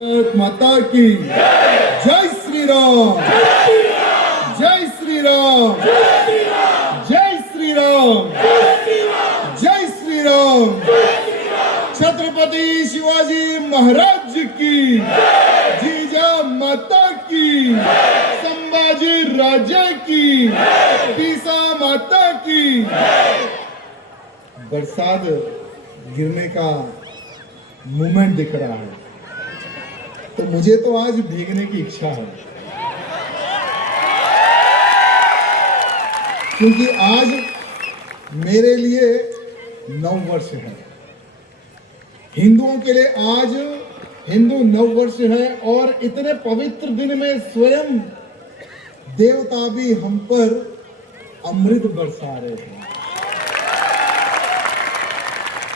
माता की जय श्री राम, जय श्री राम, जय श्री राम, जय श्री राम। छत्रपति शिवाजी महाराज की, जीजा माता की, संभाजी राजे की, पीसा माता की। बरसात गिरने का मूवमेंट दिख रहा है, तो मुझे तो आज भीगने की इच्छा है, क्योंकि आज मेरे लिए नव वर्ष है। हिंदुओं के लिए आज हिंदू नव वर्ष है, और इतने पवित्र दिन में स्वयं देवता भी हम पर अमृत बरसा रहे हैं।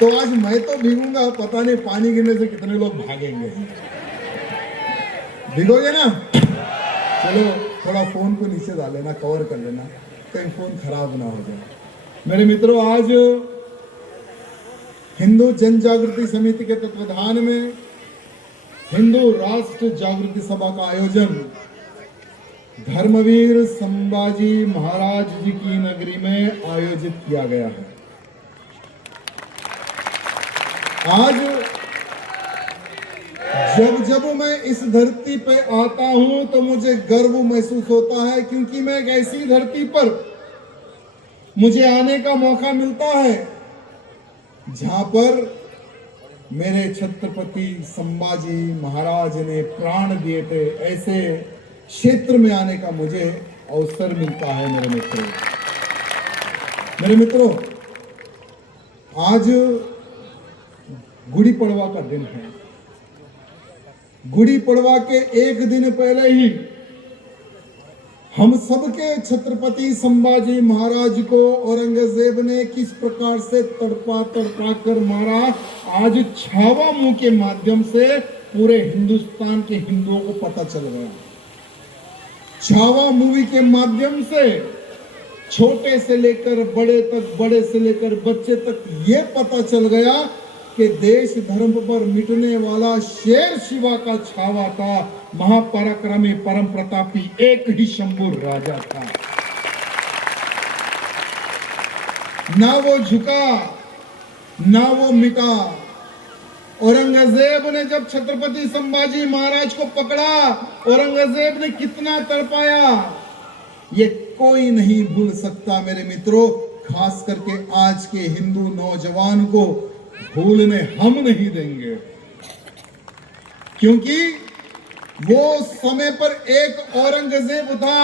तो आज मैं तो भीगूंगा, पता नहीं पानी गिरने से कितने लोग भागेंगे। भीगोगे ना? चलो थोड़ा फोन को नीचे डाल लेना, कवर कर लेना, कहीं फोन खराब ना हो जाए। मेरे मित्रों, आज हिंदू जन जागृति समिति के तत्वाधान में हिंदू राष्ट्र जागृति सभा का आयोजन धर्मवीर संभाजी महाराज जी की नगरी में आयोजित किया गया है। आज जब जब मैं इस धरती पे आता हूं तो मुझे गर्व महसूस होता है, क्योंकि मैं एक ऐसी धरती पर मुझे आने का मौका मिलता है जहां पर मेरे छत्रपति संभाजी महाराज ने प्राण दिए थे। ऐसे क्षेत्र में आने का मुझे अवसर मिलता है। मेरे मित्रों, आज गुड़ी पड़वा का दिन है। गुड़ी पड़वा के एक दिन पहले ही हम सबके छत्रपति संभाजी महाराज को औरंगजेब ने किस प्रकार से तड़पा कर मारा, आज छावा मुंह के माध्यम से पूरे हिंदुस्तान के हिंदुओं को पता चल गया। छावा मूवी के माध्यम से छोटे से लेकर बड़े तक, बड़े से लेकर बच्चे तक ये पता चल गया कि देश धर्म पर मिटने वाला शेर शिवा का छावा था, महापराक्रमी परम प्रतापी एक ही शंभू राजा था। ना वो झुका, ना वो मिटा। औरंगजेब ने जब छत्रपति संभाजी महाराज को पकड़ा, औरंगजेब ने कितना तड़पाया, ये कोई नहीं भूल सकता। मेरे मित्रों, खास करके आज के हिंदू नौजवान को भूलने हम नहीं देंगे, क्योंकि वो समय पर एक औरंगजेब था।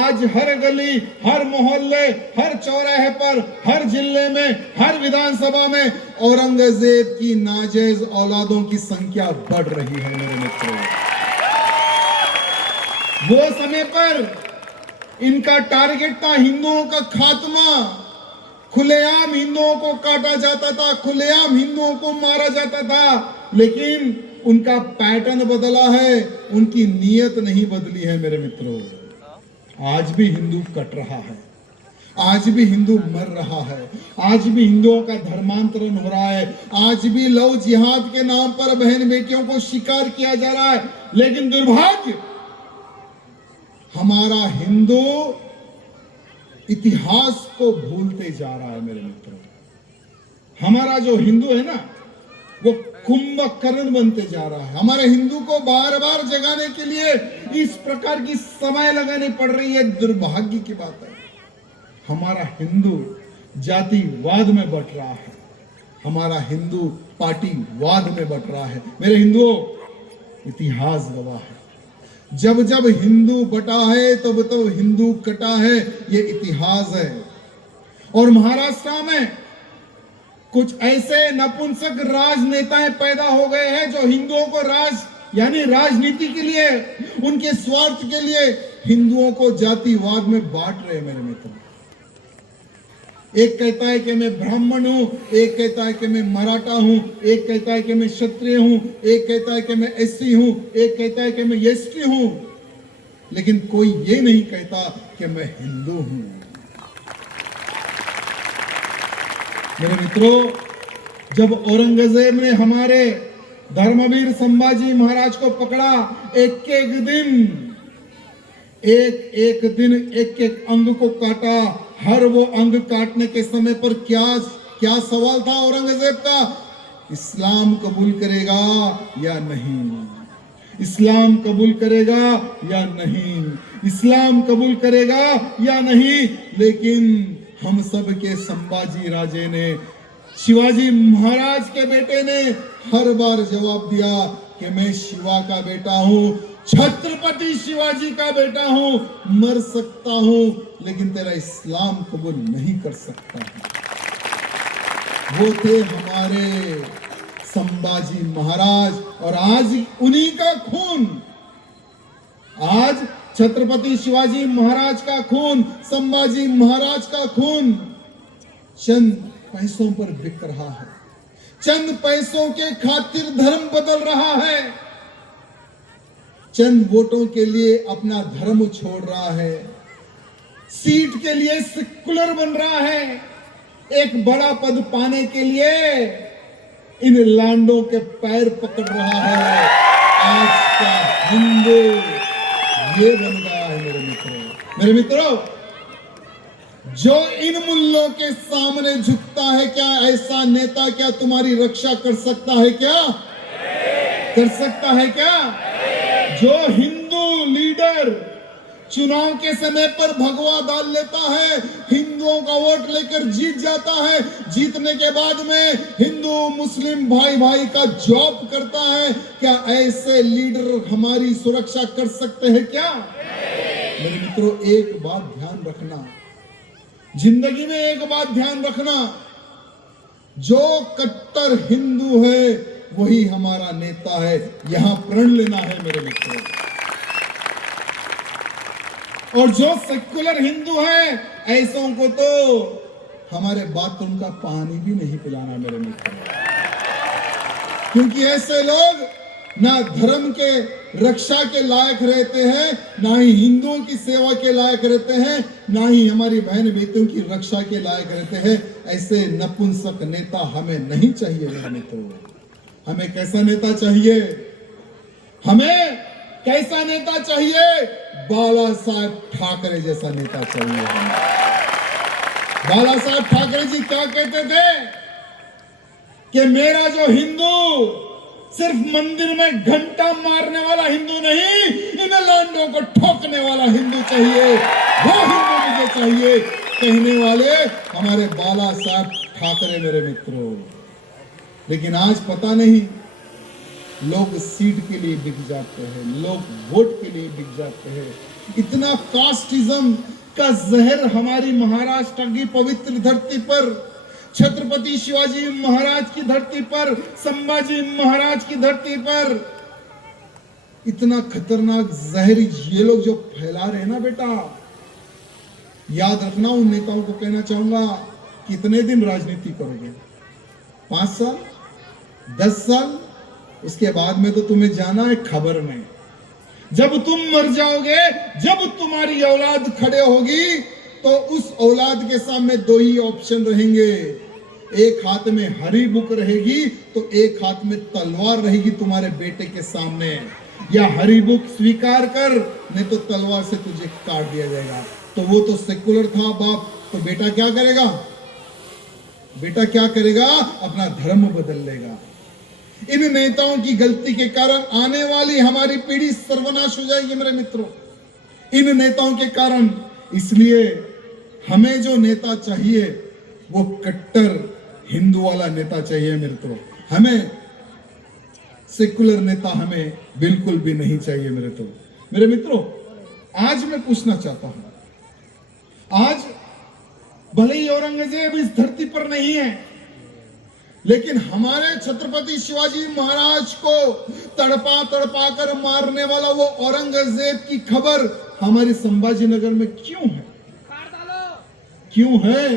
आज हर गली, हर मोहल्ले, हर चौराहे पर, हर जिले में, हर विधानसभा में औरंगजेब की नाजायज औलादों की संख्या बढ़ रही है। मेरे मित्रों, वो समय पर इनका टारगेट था हिंदुओं का खात्मा। खुलेआम हिंदुओं को काटा जाता था, खुलेआम हिंदुओं को मारा जाता था, लेकिन उनका पैटर्न बदला है, उनकी नीयत नहीं बदली है। मेरे मित्रों, आज भी हिंदू कट रहा है, आज भी हिंदू मर रहा है, आज भी हिंदुओं का धर्मांतरण हो रहा है, आज भी लव जिहाद के नाम पर बहन बेटियों को शिकार किया जा रहा है। लेकिन दुर्भाग्य, हमारा हिंदू इतिहास को भूलते जा रहा है। मेरे मित्रों, हमारा जो हिंदू है ना, वो कुंभकर्ण बनते जा रहा है। हमारे हिंदू को बार बार जगाने के लिए इस प्रकार की समय लगानी पड़ रही है। दुर्भाग्य की बात है, हमारा हिंदू जातिवाद में बट रहा है, हमारा हिंदू पार्टीवाद में बट रहा है। मेरे हिंदुओं, इतिहास गवाह है, जब जब हिंदू बटा है तब तो हिंदू कटा है, ये इतिहास है। और महाराष्ट्र में कुछ ऐसे नपुंसक राजनेताएं पैदा हो गए हैं जो हिंदुओं को यानी राजनीति के लिए, उनके स्वार्थ के लिए हिंदुओं को जातिवाद में बांट रहे हैं। मेरे मित्र, एक कहता है कि मैं ब्राह्मण हूं, एक कहता है कि मैं मराठा हूं, एक कहता है कि मैं क्षत्रिय हूं, एक कहता है कि मैं एससी हूं, एक कहता है कि मैं एसटी हूं, लेकिन कोई ये नहीं कहता कि मैं हिंदू हूं। मेरे मित्रों, जब औरंगजेब ने हमारे धर्मवीर संभाजी महाराज को पकड़ा, एक एक दिन एक एक अंग को काटा। हर वो अंग काटने के समय पर क्या सवाल था औरंगजेब का? इस्लाम कबूल करेगा या नहीं? इस्लाम कबूल करेगा या नहीं? इस्लाम कबूल करेगा या नहीं? लेकिन हम सब के संभाजी राजे ने, शिवाजी महाराज के बेटे ने हर बार जवाब दिया कि मैं शिवा का बेटा हूं, छत्रपति शिवाजी का बेटा हूं, मर सकता हूं लेकिन तेरा इस्लाम कबूल नहीं कर सकता। वो थे हमारे संभाजी महाराज, और आज उन्हीं का खून, आज छत्रपति शिवाजी महाराज का खून, संभाजी महाराज का खून चंद पैसों पर बिक रहा है, चंद पैसों के खातिर धर्म बदल रहा है, चंद वोटों के लिए अपना धर्म छोड़ रहा है, सीट के लिए सेकुलर बन रहा है, एक बड़ा पद पाने के लिए इन लांडों के पैर पकड़ रहा है। आज का हिंदू ये बन गया है मेरे मित्रों, जो इन मुल्लों के सामने झुकता है, क्या ऐसा नेता क्या तुम्हारी रक्षा कर सकता है? क्या कर सकता है? क्या जो हिंदू लीडर चुनाव के समय पर भगवा डाल लेता है, हिंदुओं का वोट लेकर जीत जाता है, जीतने के बाद में हिंदू मुस्लिम भाई भाई का जॉब करता है, क्या ऐसे लीडर हमारी सुरक्षा कर सकते हैं? क्या मेरे मित्रों, एक बात ध्यान रखना, जिंदगी में एक बात ध्यान रखना, जो कट्टर हिंदू है वही हमारा नेता है, यहां प्रण लेना है मेरे मित्रों। और जो सेकुलर हिंदू है, ऐसों को तो हमारे बाथरूम का पानी भी नहीं पिलाना मेरे मित्रों, क्योंकि ऐसे लोग ना धर्म के रक्षा के लायक रहते हैं, ना ही हिंदुओं की सेवा के लायक रहते हैं, ना ही हमारी बहन बेटियों की रक्षा के लायक रहते हैं। ऐसे नपुंसक नेता हमें नहीं चाहिए मेरे मित्रों। हमें कैसा नेता चाहिए? हमें कैसा नेता चाहिए? बाला साहब ठाकरे जैसा नेता चाहिए। बाला साहब ठाकरे जी क्या कहते थे कि मेरा जो हिंदू सिर्फ मंदिर में घंटा मारने वाला हिंदू नहीं, इन लांडों को ठोकने वाला हिंदू चाहिए, वो हिंदू मुझे चाहिए, कहने वाले हमारे बाला साहब ठाकरे मेरे मित्रों। लेकिन आज पता नहीं, लोग सीट के लिए बिक जाते हैं, लोग वोट के लिए बिक जाते हैं। इतना कास्टिज्म का जहर हमारी महाराष्ट्र की पवित्र धरती पर, छत्रपति शिवाजी महाराज की धरती पर, संभाजी महाराज की धरती पर, इतना खतरनाक जहर ये लोग जो फैला रहे हैं ना बेटा, याद रखना। उन नेताओं को कहना चाहूंगा, कितने दिन राजनीति करोगे? 5 साल, 10 साल? उसके बाद में तो तुम्हें जाना है खबर में। जब तुम मर जाओगे, जब तुम्हारी औलाद खड़े होगी, तो उस औलाद के सामने 2 ही ऑप्शन रहेंगे। एक हाथ में हरी बुक रहेगी, तो एक हाथ में तलवार रहेगी तुम्हारे बेटे के सामने। या हरी बुक स्वीकार कर, नहीं तो तलवार से तुझे काट दिया जाएगा। तो वो तो सेकुलर था बाप, तो बेटा क्या करेगा? बेटा क्या करेगा? अपना धर्म बदल लेगा। इन नेताओं की गलती के कारण आने वाली हमारी पीढ़ी सर्वनाश हो जाएगी मेरे मित्रों, इन नेताओं के कारण। इसलिए हमें जो नेता चाहिए वो कट्टर हिंदू वाला नेता चाहिए मेरे मित्रों। हमें सेकुलर नेता हमें बिल्कुल भी नहीं चाहिए मेरे मित्रों। आज मैं पूछना चाहता हूं, आज भले ही औरंगजेब इस धरती पर नहीं है, लेकिन हमारे छत्रपति शिवाजी महाराज को तड़पा तड़पा कर मारने वाला वो औरंगजेब की खबर हमारे संभाजी नगर में क्यों है? क्यों है?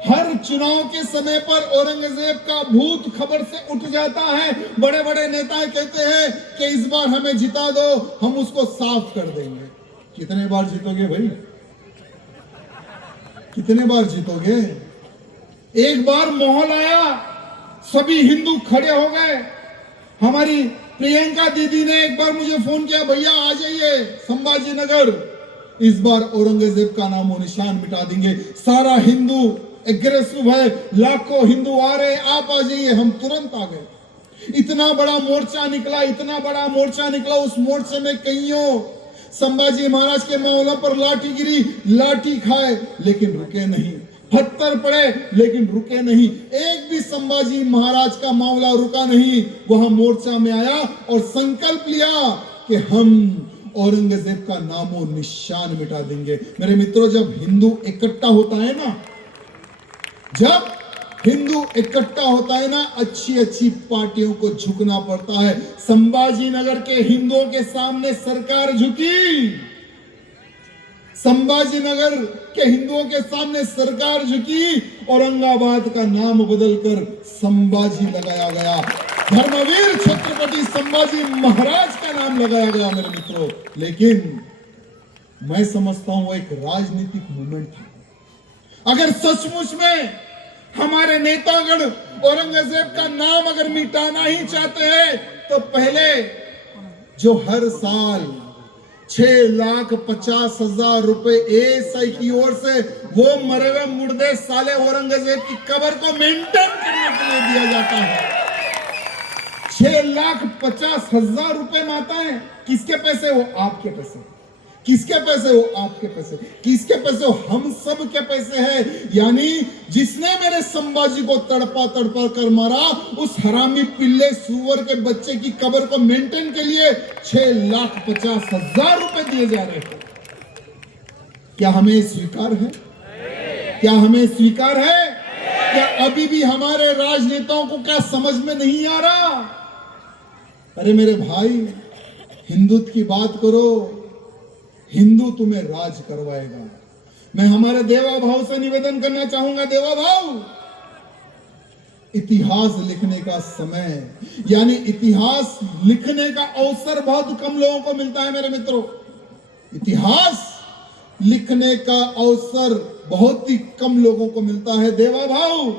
हर चुनाव के समय पर औरंगजेब का भूत खबर से उठ जाता है। बड़े बड़े नेता कहते हैं कि इस बार हमें जिता दो, हम उसको साफ कर देंगे। कितने बार जीतोगे भाई? कितने बार जीतोगे? एक बार माहौल आया, सभी हिंदू खड़े हो गए, हमारी प्रियंका दीदी ने एक बार मुझे फोन किया, भैया आ जाइए संभाजी नगर, इस बार औरंगजेब का नामो निशान मिटा देंगे। सारा हिंदू एग्रेसिव है, लाखों हिंदू आ रहे, आप आ जाइए। हम तुरंत आ गए। इतना बड़ा मोर्चा निकला, इतना बड़ा मोर्चा निकला, उस मोर्चे में कईयों संभाजी महाराज के मामला पर लाठी गिरी, लाठी खाए लेकिन रुके नहीं, पत्थर पड़े लेकिन रुके नहीं, एक भी संभाजी महाराज का मामला रुका नहीं। वह मोर्चा में आया और संकल्प लिया कि हम औरंगजेब का नामो निशान मिटा देंगे। मेरे मित्रों, जब हिंदू इकट्ठा होता है ना, जब हिंदू इकट्ठा होता है ना, अच्छी अच्छी पार्टियों को झुकना पड़ता है। संभाजी नगर के हिंदुओं के सामने सरकार झुकी, संभाजी नगर के हिंदुओं के सामने सरकार झुकी, औरंगाबाद का नाम बदलकर संभाजी लगाया गया, धर्मवीर छत्रपति संभाजी महाराज का नाम लगाया गया। मेरे मित्रों, लेकिन मैं समझता हूं वो एक राजनीतिक मूवमेंट था। अगर सचमुच में हमारे नेतागण औरंगजेब का नाम अगर मिटाना ही चाहते हैं, तो पहले जो हर साल 6,50,000 रुपए एएसआई की ओर से वो मरे हुए मुर्दे साले औरंगजेब की कब्र को मेंटेन करने के लिए दिया जाता है, 6,50,000 रुपए माता है। किसके पैसे? वो आपके पैसे। किसके पैसे? वो आपके पैसे। किसके पैसे? वो हम सब के पैसे हैं। यानी जिसने मेरे संभाजी को तड़पा तड़पा कर मारा, उस हरामी पिल्ले सुअर के बच्चे की कब्र को मेंटेन के लिए 6,50,000 रुपए दिए जा रहे हैं। क्या हमें स्वीकार है? क्या हमें स्वीकार है? क्या अभी भी हमारे राजनेताओं को क्या समझ में नहीं आ रहा? अरे मेरे भाई, हिंदुत्व की बात करो, हिंदू तुम्हें राज करवाएगा। मैं हमारे देवा भाव से निवेदन करना चाहूंगा, देवा भाव, इतिहास लिखने का समय, यानी इतिहास लिखने का अवसर बहुत कम लोगों को मिलता है। मेरे मित्रों, इतिहास लिखने का अवसर बहुत ही कम लोगों को मिलता है। देवा भाव,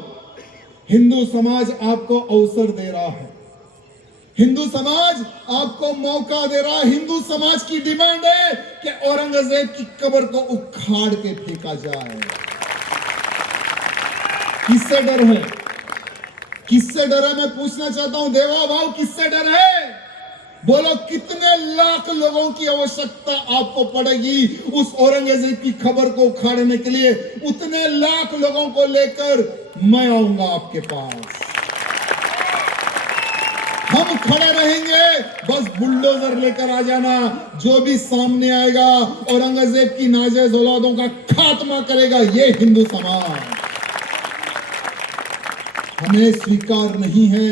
हिंदू समाज आपको अवसर दे रहा है, हिंदू समाज आपको मौका दे रहा है। हिंदू समाज की डिमांड है कि औरंगजेब की कब्र को उखाड़ के फेंका जाए। किससे डर है? किससे डर है? मैं पूछना चाहता हूं देवा भाव, किससे डर है? बोलो, कितने लाख लोगों की आवश्यकता आपको पड़ेगी उस औरंगजेब की खबर को उखाड़ने के लिए? उतने लाख लोगों को लेकर मैं आऊंगा आपके पास। हम खड़े रहेंगे, बस बुलडोजर लेकर आ जाना। जो भी सामने आएगा औरंगजेब की नाजायज औलादों का खात्मा करेगा ये हिंदू समाज। हमें स्वीकार नहीं है।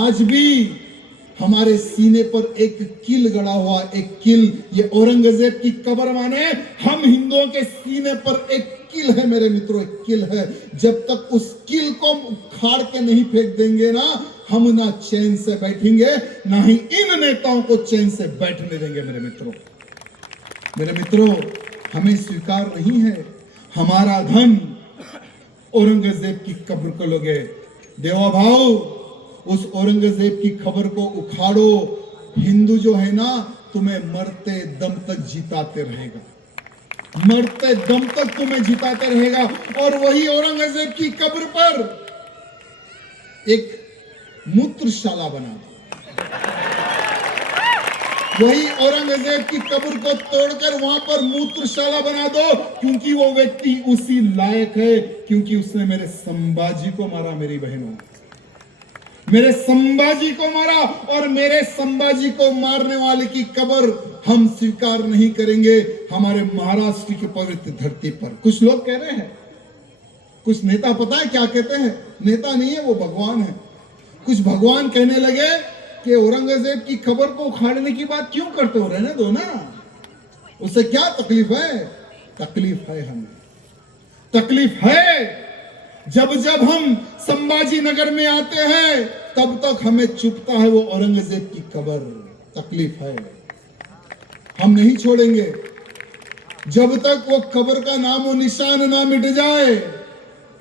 आज भी हमारे सीने पर एक किल गड़ा हुआ, एक किल, ये औरंगजेब की कब्र माने हम हिंदुओं के सीने पर एक किल है। मेरे मित्रों, एक किल है। जब तक उस किल को उखाड़ के नहीं फेंक देंगे ना, हम ना चैन से बैठेंगे, ना ही इन नेताओं को चैन से बैठने देंगे। मेरे मित्रों, हमें स्वीकार नहीं है हमारा धन औरंगजेब की कब्र को लोगे। देवा भाव, उस औरंगजेब की खबर को उखाड़ो। हिंदू जो है ना, तुम्हें मरते दम तक जिताते रहेगा, मरते दम तक तुम्हें जिताते रहेगा। और वही औरंगजेब की कब्र पर एक मूत्रशाला बना दो, वही औरंगजेब की कब्र को तोड़कर वहां पर मूत्रशाला बना दो, क्योंकि वो व्यक्ति उसी लायक है, क्योंकि उसने मेरे संभाजी को मारा। मेरी बहनों, मेरे संभाजी को मारा, और मेरे संभाजी को मारने वाले की कब्र हम स्वीकार नहीं करेंगे हमारे महाराष्ट्र की पवित्र धरती पर। कुछ लोग कह रहे हैं, कुछ नेता पता है क्या कहते हैं? नेता नहीं है वो, भगवान है। कुछ भगवान कहने लगे कि औरंगजेब की खबर को उखाड़ने की बात क्यों करते हो, रहने दो ना, उससे क्या तकलीफ है? तकलीफ है, हमें तकलीफ है। जब जब हम संभाजी नगर में आते हैं, तब तक हमें चुभता है वो औरंगजेब की कब्र, तकलीफ है। हम नहीं छोड़ेंगे जब तक वो कब्र का नामो निशान ना मिट जाए,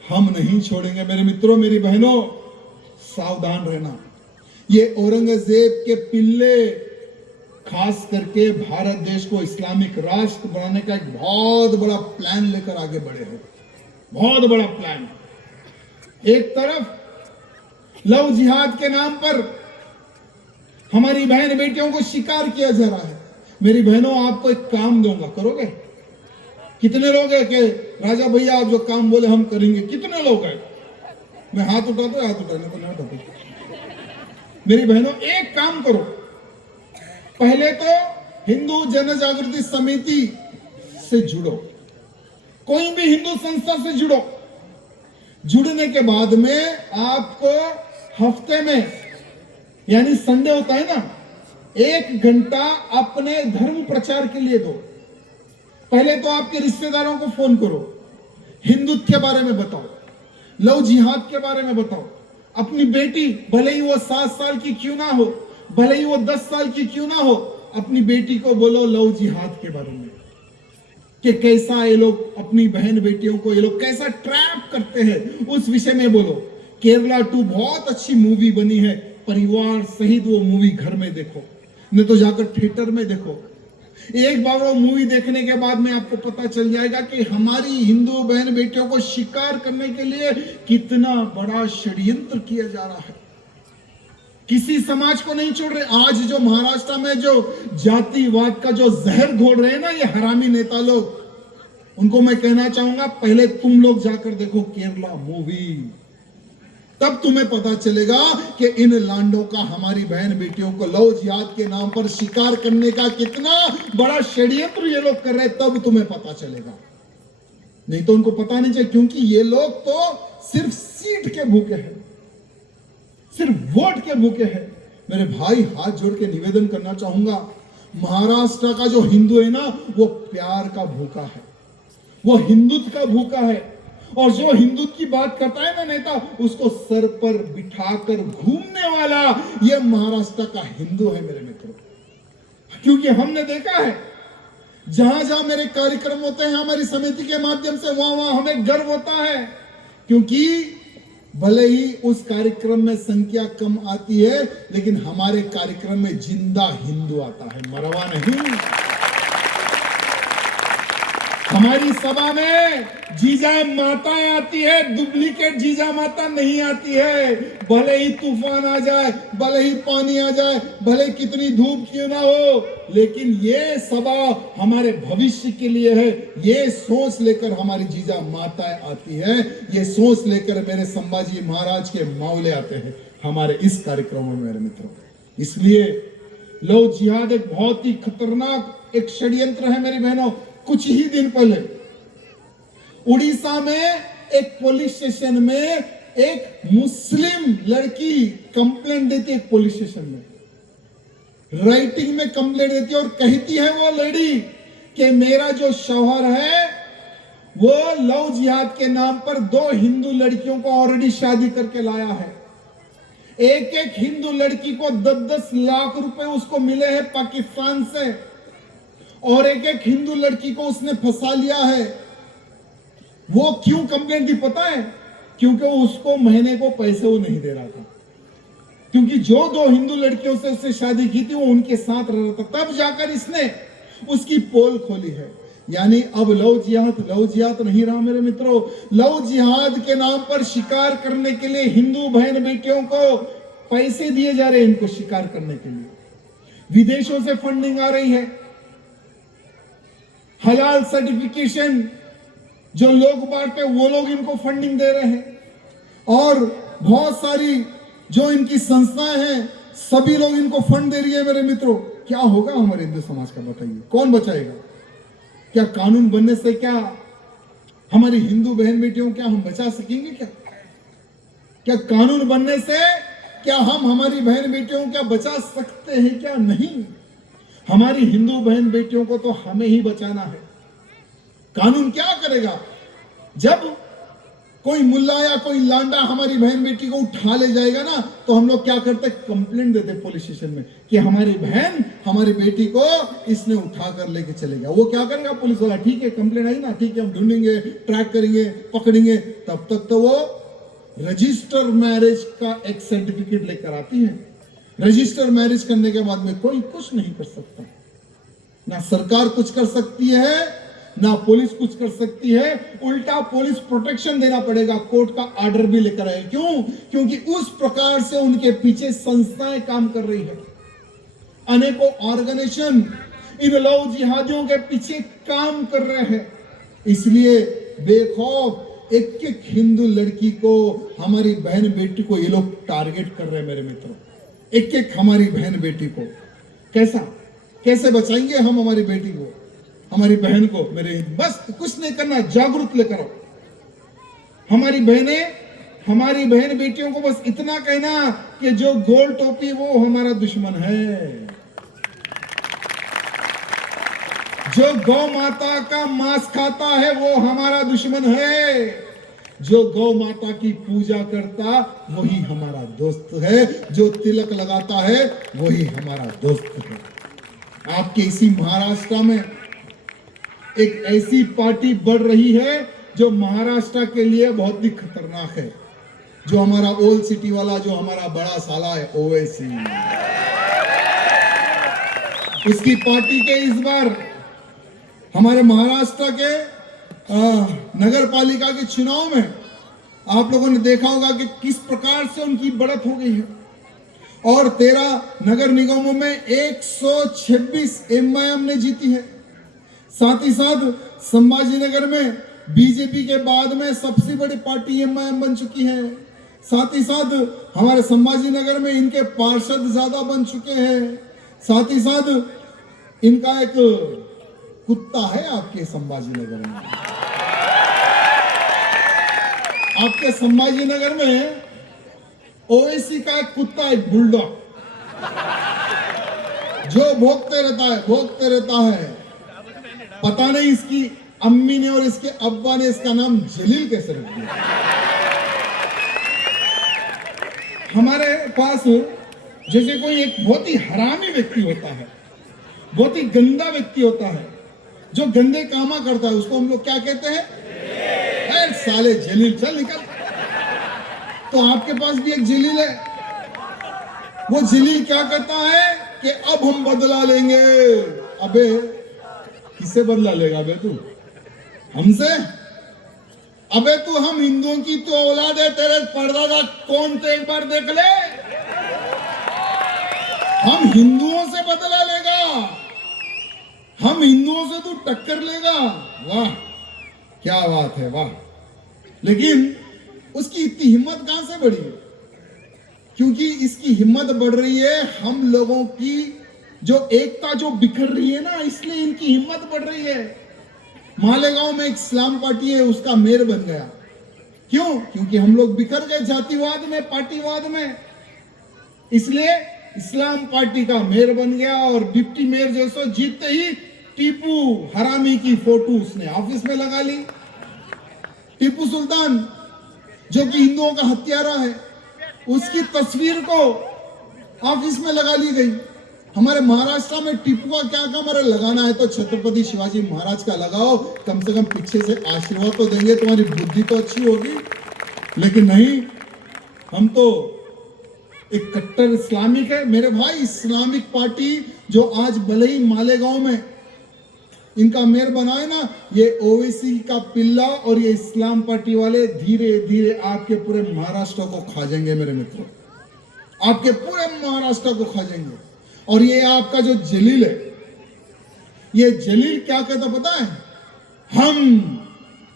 हम नहीं छोड़ेंगे। मेरे मित्रों, मेरी बहनों, सावधान रहना। ये औरंगजेब के पिल्ले खास करके भारत देश को इस्लामिक राष्ट्र बनाने का एक बहुत बड़ा प्लान लेकर आगे बढ़े हैं। बहुत बड़ा प्लान। एक तरफ लव जिहाद के नाम पर हमारी बहन बेटियों को शिकार किया जा रहा है। मेरी बहनों, आपको एक काम दूंगा, करोगे? कितने लोग हैं कि राजा भैया आप जो काम बोले हम करेंगे? कितने लोग हैं? मैं हाथ उठाता हूं, हाथ उठाने तो नहीं उठाता। मेरी बहनों, एक काम करो, पहले तो हिंदू जन जागृति समिति से जुड़ो, कोई भी हिंदू संस्था से जुड़ो। जुड़ने के बाद में आपको हफ्ते में, यानी संडे होता है ना, 1 घंटा अपने धर्म प्रचार के लिए दो। पहले तो आपके रिश्तेदारों को फोन करो, हिंदुत्व के बारे में बताओ, लव जिहाद के बारे में बताओ। अपनी बेटी, भले ही वो 7 साल की क्यों ना हो, भले ही वो 10 साल की क्यों ना हो, अपनी बेटी को बोलो लव जिहाद के बारे में, कि कैसा ये लोग अपनी बहन बेटियों को ये लोग कैसा ट्रैप करते हैं, उस विषय में बोलो। केरला 2 बहुत अच्छी मूवी बनी है, परिवार सहित वो मूवी घर में देखो, नहीं तो जाकर थिएटर में देखो। एक बार वो मूवी देखने के बाद में आपको पता चल जाएगा कि हमारी हिंदू बहन बेटियों को शिकार करने के लिए कितना बड़ा षड्यंत्र किया जा रहा है। किसी समाज को नहीं छोड़ रहे। आज जो महाराष्ट्र में जो जातिवाद का जो जहर घोल रहे हैं ना ये हरामी नेता लोग, उनको मैं कहना चाहूंगा, पहले तुम लोग जाकर देखो केरला मूवी, तब तुम्हें पता चलेगा कि इन लांडों का हमारी बहन बेटियों को लव जिहाद के नाम पर शिकार करने का कितना बड़ा षड्यंत्र ये लोग कर रहे हैं, तब तुम्हें पता चलेगा। नहीं तो उनको पता नहीं चाहिए, क्योंकि ये लोग तो सिर्फ सीट के भूखे हैं, सिर्फ वोट के भूखे हैं। मेरे भाई, हाथ जोड़ के निवेदन करना चाहूंगा, महाराष्ट्र का जो हिंदू है ना, वो प्यार का भूखा है, वो हिंदुत्व का भूखा है। और जो हिंदुत्व की बात करता है ना नेता, उसको सर पर बिठाकर घूमने वाला ये महाराष्ट्र का हिंदू है मेरे मित्रों। क्योंकि हमने देखा है, जहां जहां मेरे कार्यक्रम होते हैं हमारी समिति के माध्यम से, वहां वहां हमें गर्व होता है, क्योंकि भले ही उस कार्यक्रम में संख्या कम आती है, लेकिन हमारे कार्यक्रम में जिंदा हिंदू आता है, मरवा नहीं। हमारी सभा में जीजा माता आती है, डुप्लीकेट जीजा माता नहीं आती है। भले ही तूफान आ जाए, भले ही पानी आ जाए, भले कितनी धूप क्यों ना हो, लेकिन ये सभा हमारे भविष्य के लिए है। ये सोच लेकर हमारी जीजा माताएं आती है, ये सोच लेकर मेरे संभाजी महाराज के मावले आते हैं हमारे इस कार्यक्रम में मेरे मित्रों। इसलिए लव जिहाद एक बहुत ही खतरनाक एक षड्यंत्र है मेरी बहनों। कुछ ही दिन पहले उड़ीसा में एक पुलिस स्टेशन में एक मुस्लिम लड़की कंप्लेंट देती है, एक पुलिस स्टेशन में राइटिंग में कंप्लेंट देती है और कहती है वो लड़ी कि मेरा जो शौहर है वो लव जिहाद के नाम पर 2 हिंदू लड़कियों को ऑलरेडी शादी करके लाया है। एक हिंदू लड़की को 10-10 लाख रुपए उसको मिले हैं पाकिस्तान से, और एक हिंदू लड़की को उसने फंसा लिया है। वो क्यों कंप्लेंट दी पता है? क्योंकि उसको महीने को पैसे वो नहीं दे रहा था, क्योंकि जो 2 हिंदू लड़कियों से उससे शादी की थी वो उनके साथ रह रहा था। तब जाकर इसने उसकी पोल खोली है। यानी अब लव जिहाद नहीं रहा मेरे मित्रों। लव जिहाद के नाम पर शिकार करने के लिए हिंदू बहन बेटियों को पैसे दिए जा रहे हैं, इनको शिकार करने के लिए विदेशों से फंडिंग आ रही है। हलाल सर्टिफिकेशन जो लोग बांटते हैं वो लोग इनको फंडिंग दे रहे हैं, और बहुत सारी जो इनकी संस्थाएं हैं सभी लोग इनको फंड दे रही है मेरे मित्रों। क्या होगा हमारे हिंदू समाज का, बताइए कौन बचाएगा? क्या कानून बनने से क्या हमारी हिंदू बहन बेटियों क्या हम बचा सकेंगे? क्या कानून बनने से क्या हम हमारी बहन बेटियों को क्या बचा सकते हैं? क्या नहीं। हमारी हिंदू बहन बेटियों को तो हमें ही बचाना है। कानून क्या करेगा? जब कोई मुल्ला या कोई लांडा हमारी बहन बेटी को उठा ले जाएगा ना, तो हम लोग क्या करते, कंप्लेंट देते पुलिस स्टेशन में कि हमारी बहन हमारी बेटी को इसने उठा कर लेके चले गया। वो क्या करेगा पुलिस वाला? ठीक है कंप्लेंट आई ना, ठीक है हम ढूंढेंगे, ट्रैक करेंगे, पकड़ेंगे। तब तक तो वो रजिस्टर मैरिज का एक सर्टिफिकेट लेकर आती है। रजिस्टर मैरिज करने के बाद में कोई कुछ नहीं कर सकता। ना सरकार कुछ कर सकती है, ना पुलिस कुछ कर सकती है। उल्टा पुलिस प्रोटेक्शन देना पड़ेगा, कोर्ट का ऑर्डर भी लेकर आए। क्यों? क्योंकि उस प्रकार से उनके पीछे संस्थाएं काम कर रही है। अनेकों ऑर्गेनाइजेशन इन लव जिहादियों के पीछे काम कर रहे हैं। इसलिए बेखौफ एक एक हिंदू लड़की को, हमारी बहन बेटी को ये लोग टारगेट कर रहे हैं। मेरे मित्रों, एक एक हमारी बहन बेटी को कैसे बचाएंगे हम हमारी बेटी को, हमारी बहन को? मेरे बस कुछ नहीं करना, जागरूक लेकर आओ। हमारी बहन बेटियों को बस इतना कहना कि जो गोल टोपी वो हमारा दुश्मन है, जो गौ माता का मांस खाता है वो हमारा दुश्मन है, जो गौ माता की पूजा करता वही हमारा दोस्त है, जो तिलक लगाता है वही हमारा दोस्त है। आपके इसी महाराष्ट्र में एक ऐसी पार्टी बढ़ रही है जो महाराष्ट्र के लिए बहुत ही खतरनाक है, जो हमारा ओल्ड सिटी वाला, जो हमारा बड़ा साला है ओवैसी। उसकी पार्टी के इस बार हमारे महाराष्ट्र के नगर पालिका के चुनाव में आप लोगों ने देखा होगा कि किस प्रकार से उनकी बढ़त हो गई है। और 13 नगर निगमों में 126 एमआईएम ने जीती है। साथ ही साथ संभाजीनगर में बीजेपी के बाद में सबसे बड़ी पार्टी एमआईएम बन चुकी है। साथ ही साथ हमारे संभाजीनगर में इनके पार्षद ज्यादा बन चुके हैं। साथ ही साथ इनका एक कुत्ता है आपके संभाजीनगर में। आपके संभाजीनगर में ओवैसी का एक कुत्ता है, बुलडॉग, जो भौंकते रहता है। पता नहीं इसकी अम्मी ने और इसके अब्बा ने इसका नाम जलील कैसे रख दिया। हमारे पास जैसे कोई एक बहुत ही हरामी व्यक्ति होता है, बहुत ही गंदा व्यक्ति होता है, जो गंदे कामा करता है, उसको हम लोग क्या कहते हैं? अरे साले जलील, चल निकल। तो आपके पास भी एक जलील है। वो जलील क्या कहता है कि अब हम बदला लेंगे। अबे किससे बदला लेगा बे तू? हमसे? अबे तू हम हिंदुओं की तो औलाद है, तेरे परदादा कौन थे एक बार देख ले। हम हिंदुओं से बदला लेगा, हम हिंदुओं से तू टक्कर लेगा। वाह क्या बात है, वाह। लेकिन उसकी इतनी हिम्मत कहां से बढ़ी? क्योंकि इसकी हिम्मत बढ़ रही है हम लोगों की जो एकता जो बिखर रही है ना, इसलिए इनकी हिम्मत बढ़ रही है। मालेगांव में एक इस्लाम पार्टी है, उसका मेयर बन गया। क्यों? क्योंकि हम लोग बिखर गए जातिवाद में, पार्टीवाद में, इसलिए इस्लाम पार्टी का मेयर बन गया। और डिप्टी मेयर जैसे जीतते ही टीपू हरामी की फोटो उसने ऑफिस में लगा ली। टीपू सुल्तान जो कि हिंदुओं का हत्यारा है, उसकी तस्वीर को ऑफिस में लगा ली गई। हमारे महाराष्ट्र में टीपू का क्या काम? अरे लगाना है तो छत्रपति शिवाजी महाराज का लगाओ, कम से कम पीछे से आशीर्वाद तो देंगे, तुम्हारी बुद्धि तो अच्छी होगी। लेकिन नहीं, हम तो एक कट्टर इस्लामिक है मेरे भाई। इस्लामिक पार्टी जो आज भले ही मालेगांव में इनका मेयर बनाए ना, ये ओवैसी का पिल्ला और ये इस्लाम पार्टी वाले धीरे धीरे आपके पूरे महाराष्ट्र को खा जाएंगे मेरे मित्रों, आपके पूरे महाराष्ट्र को खा जाएंगे। और ये आपका जो जलील है, ये जलील क्या कहता पता है? हम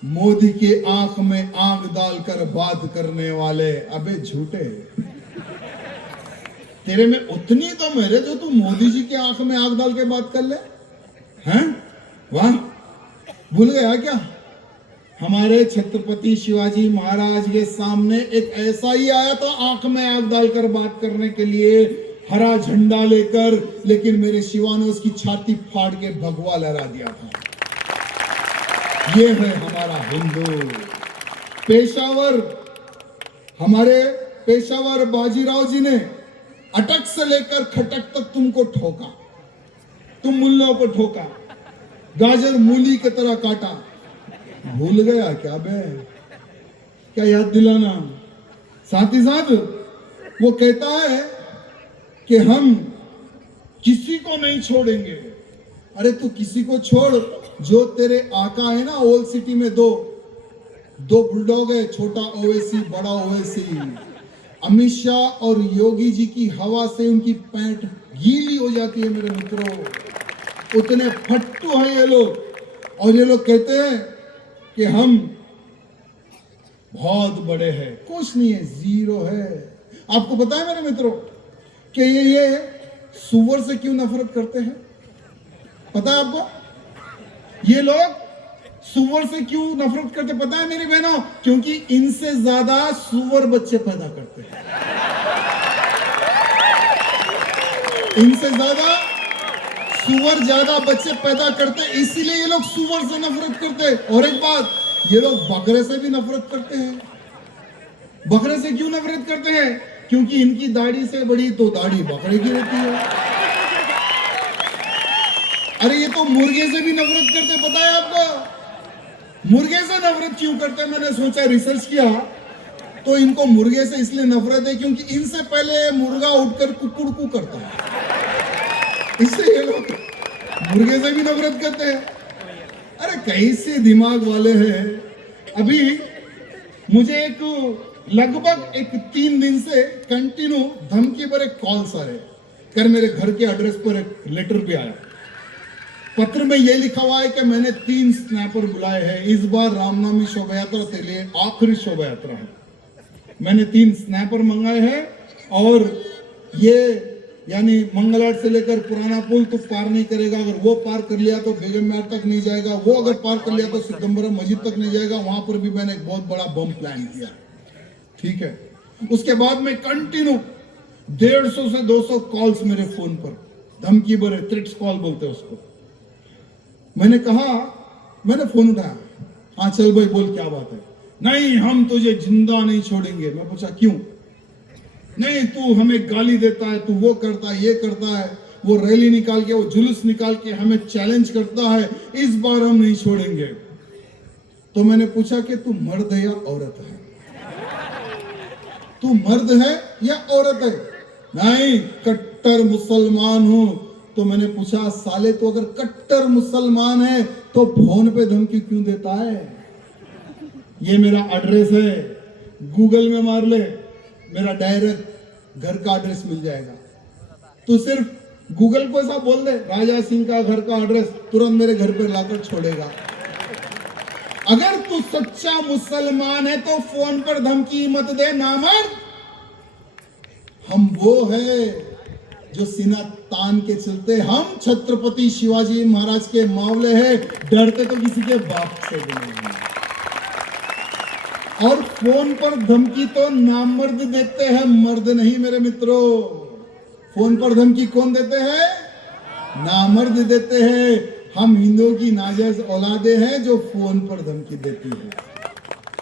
मोदी के आंख में आंख डालकर बात करने वाले। अबे झूठे, तेरे में उतनी तो मेरे जो तू मोदी जी के आंख में आंख डाल के बात कर ले हैं? वाह, भूल गया क्या? हमारे छत्रपति शिवाजी महाराज के सामने एक ऐसा ही आया था आंख में आंख डालकर बात करने के लिए, हरा झंडा लेकर, लेकिन मेरे शिवा ने उसकी छाती फाड़ के भगवा लहरा दिया था। ये है हमारा हिंदू। पेशावर, हमारे पेशावर बाजीराव जी ने अटक से लेकर खटक तक तुमको ठोका, तुम मुल्लों को ठोका, गाजर मूली की तरह काटा। भूल गया क्या बे? क्या याद दिलाना। साथ ही साथ वो कहता है कि हम किसी को नहीं छोड़ेंगे। अरे तू किसी को छोड़, जो तेरे आका है ना, ओल्ड सिटी में दो बुलडॉग है, छोटा ओवैसी, बड़ा ओवैसी। अमित शाह और योगी जी की हवा से उनकी पैंट गीली हो जाती है मेरे मित्रों। उतने फट्टू हैं ये लोग, और ये लोग कहते हैं कि हम बहुत बड़े हैं। कुछ नहीं है, जीरो है। आपको पता है मेरे मित्रों कि ये सुअर से क्यों नफरत करते हैं? पता है आपको? ये लोग सुअर से क्यों नफरत करते पता है मेरी बहनों? क्योंकि इनसे ज्यादा सुअर बच्चे पैदा करते हैं। इनसे ज्यादा सुअर ज्यादा बच्चे पैदा करते, इसीलिए ये लोग सुअर से नफरत करते। और एक बात, ये लोग बकरे से भी नफरत करते हैं। बकरे से क्यों नफरत करते हैं? क्योंकि इनकी दाढ़ी से बड़ी तो दाढ़ी बकरे की रहती है। अरे ये तो मुर्गे से भी नफरत करते, पता है आपको? मुर्गे से नफरत क्यों करते हैं? मैंने सोचा, रिसर्च किया, तो इनको मुर्गे से इसलिए नफरत है क्योंकि इनसे पहले मुर्गा उठकर कुकुड़कू करता है, इसलिए ये लोग मुर्गे से भी नफरत करते हैं। अरे कैसे दिमाग वाले हैं। अभी मुझे लगभग 3 दिन से कंटिन्यू धमकी भरे कॉल्स आ रहे, कर मेरे घर के एड्रेस पर एक लेटर भी आया। पत्र में यह लिखा हुआ है कि मैंने 3 स्नैपर बुलाए हैं। इस बार रामनवमी शोभा यात्रा के लिए आखिरी शोभा यात्रा है। मैंने 3 स्नैपर मंगाए हैं, और ये यानी मंगलहाट से लेकर पुराना पुल तो पार नहीं करेगा। अगर वो पार कर लिया तो बेगम मेहर तक नहीं जाएगा, वो अगर पार कर लिया तो सिकंदरा मस्जिद तक नहीं जाएगा। वहां पर भी मैंने एक बहुत बड़ा बम प्लान किया, ठीक है। उसके बाद में कंटिन्यू 150 से 200 कॉल्स मेरे फोन पर, धमकी भरे, थ्रेट्स कॉल बोलते हैं उसको। मैंने फोन उठाया, हाँ चल भाई बोल, क्या बात है? नहीं, हम तुझे जिंदा नहीं छोड़ेंगे। मैं पूछा क्यों? नहीं, तू हमें गाली देता है, तू वो करता है, ये करता है, वो रैली निकाल के, वो जुलूस निकाल के हमें चैलेंज करता है, इस बार हम नहीं छोड़ेंगे। तो मैंने पूछा कि तू मर्द है या औरत है? तू मर्द है या औरत है? नहीं, कट्टर मुसलमान हूं। तो मैंने पूछा, साले तो अगर कट्टर मुसलमान है तो फोन पे धमकी क्यों देता है? ये मेरा एड्रेस है, गूगल में मार ले, मेरा डायरेक्ट घर का एड्रेस मिल जाएगा। तू सिर्फ गूगल को ऐसा बोल दे, राजा सिंह का घर का एड्रेस, तुरंत मेरे घर पे लाकर छोड़ेगा। अगर तू सच्चा मुसलमान है तो फोन पर धमकी मत दे, नामर्द। हम वो है जो सीना तान के चलते। हम छत्रपति शिवाजी महाराज के मावले हैं, डरते तो किसी के बाप से भी नहीं। और फोन पर धमकी तो नामर्द देते हैं, मर्द नहीं मेरे मित्रों। फोन पर धमकी कौन देते हैं? नामर्द देते हैं। हम हिंदुओं की नाजायज औलादे हैं जो फोन पर धमकी देती है।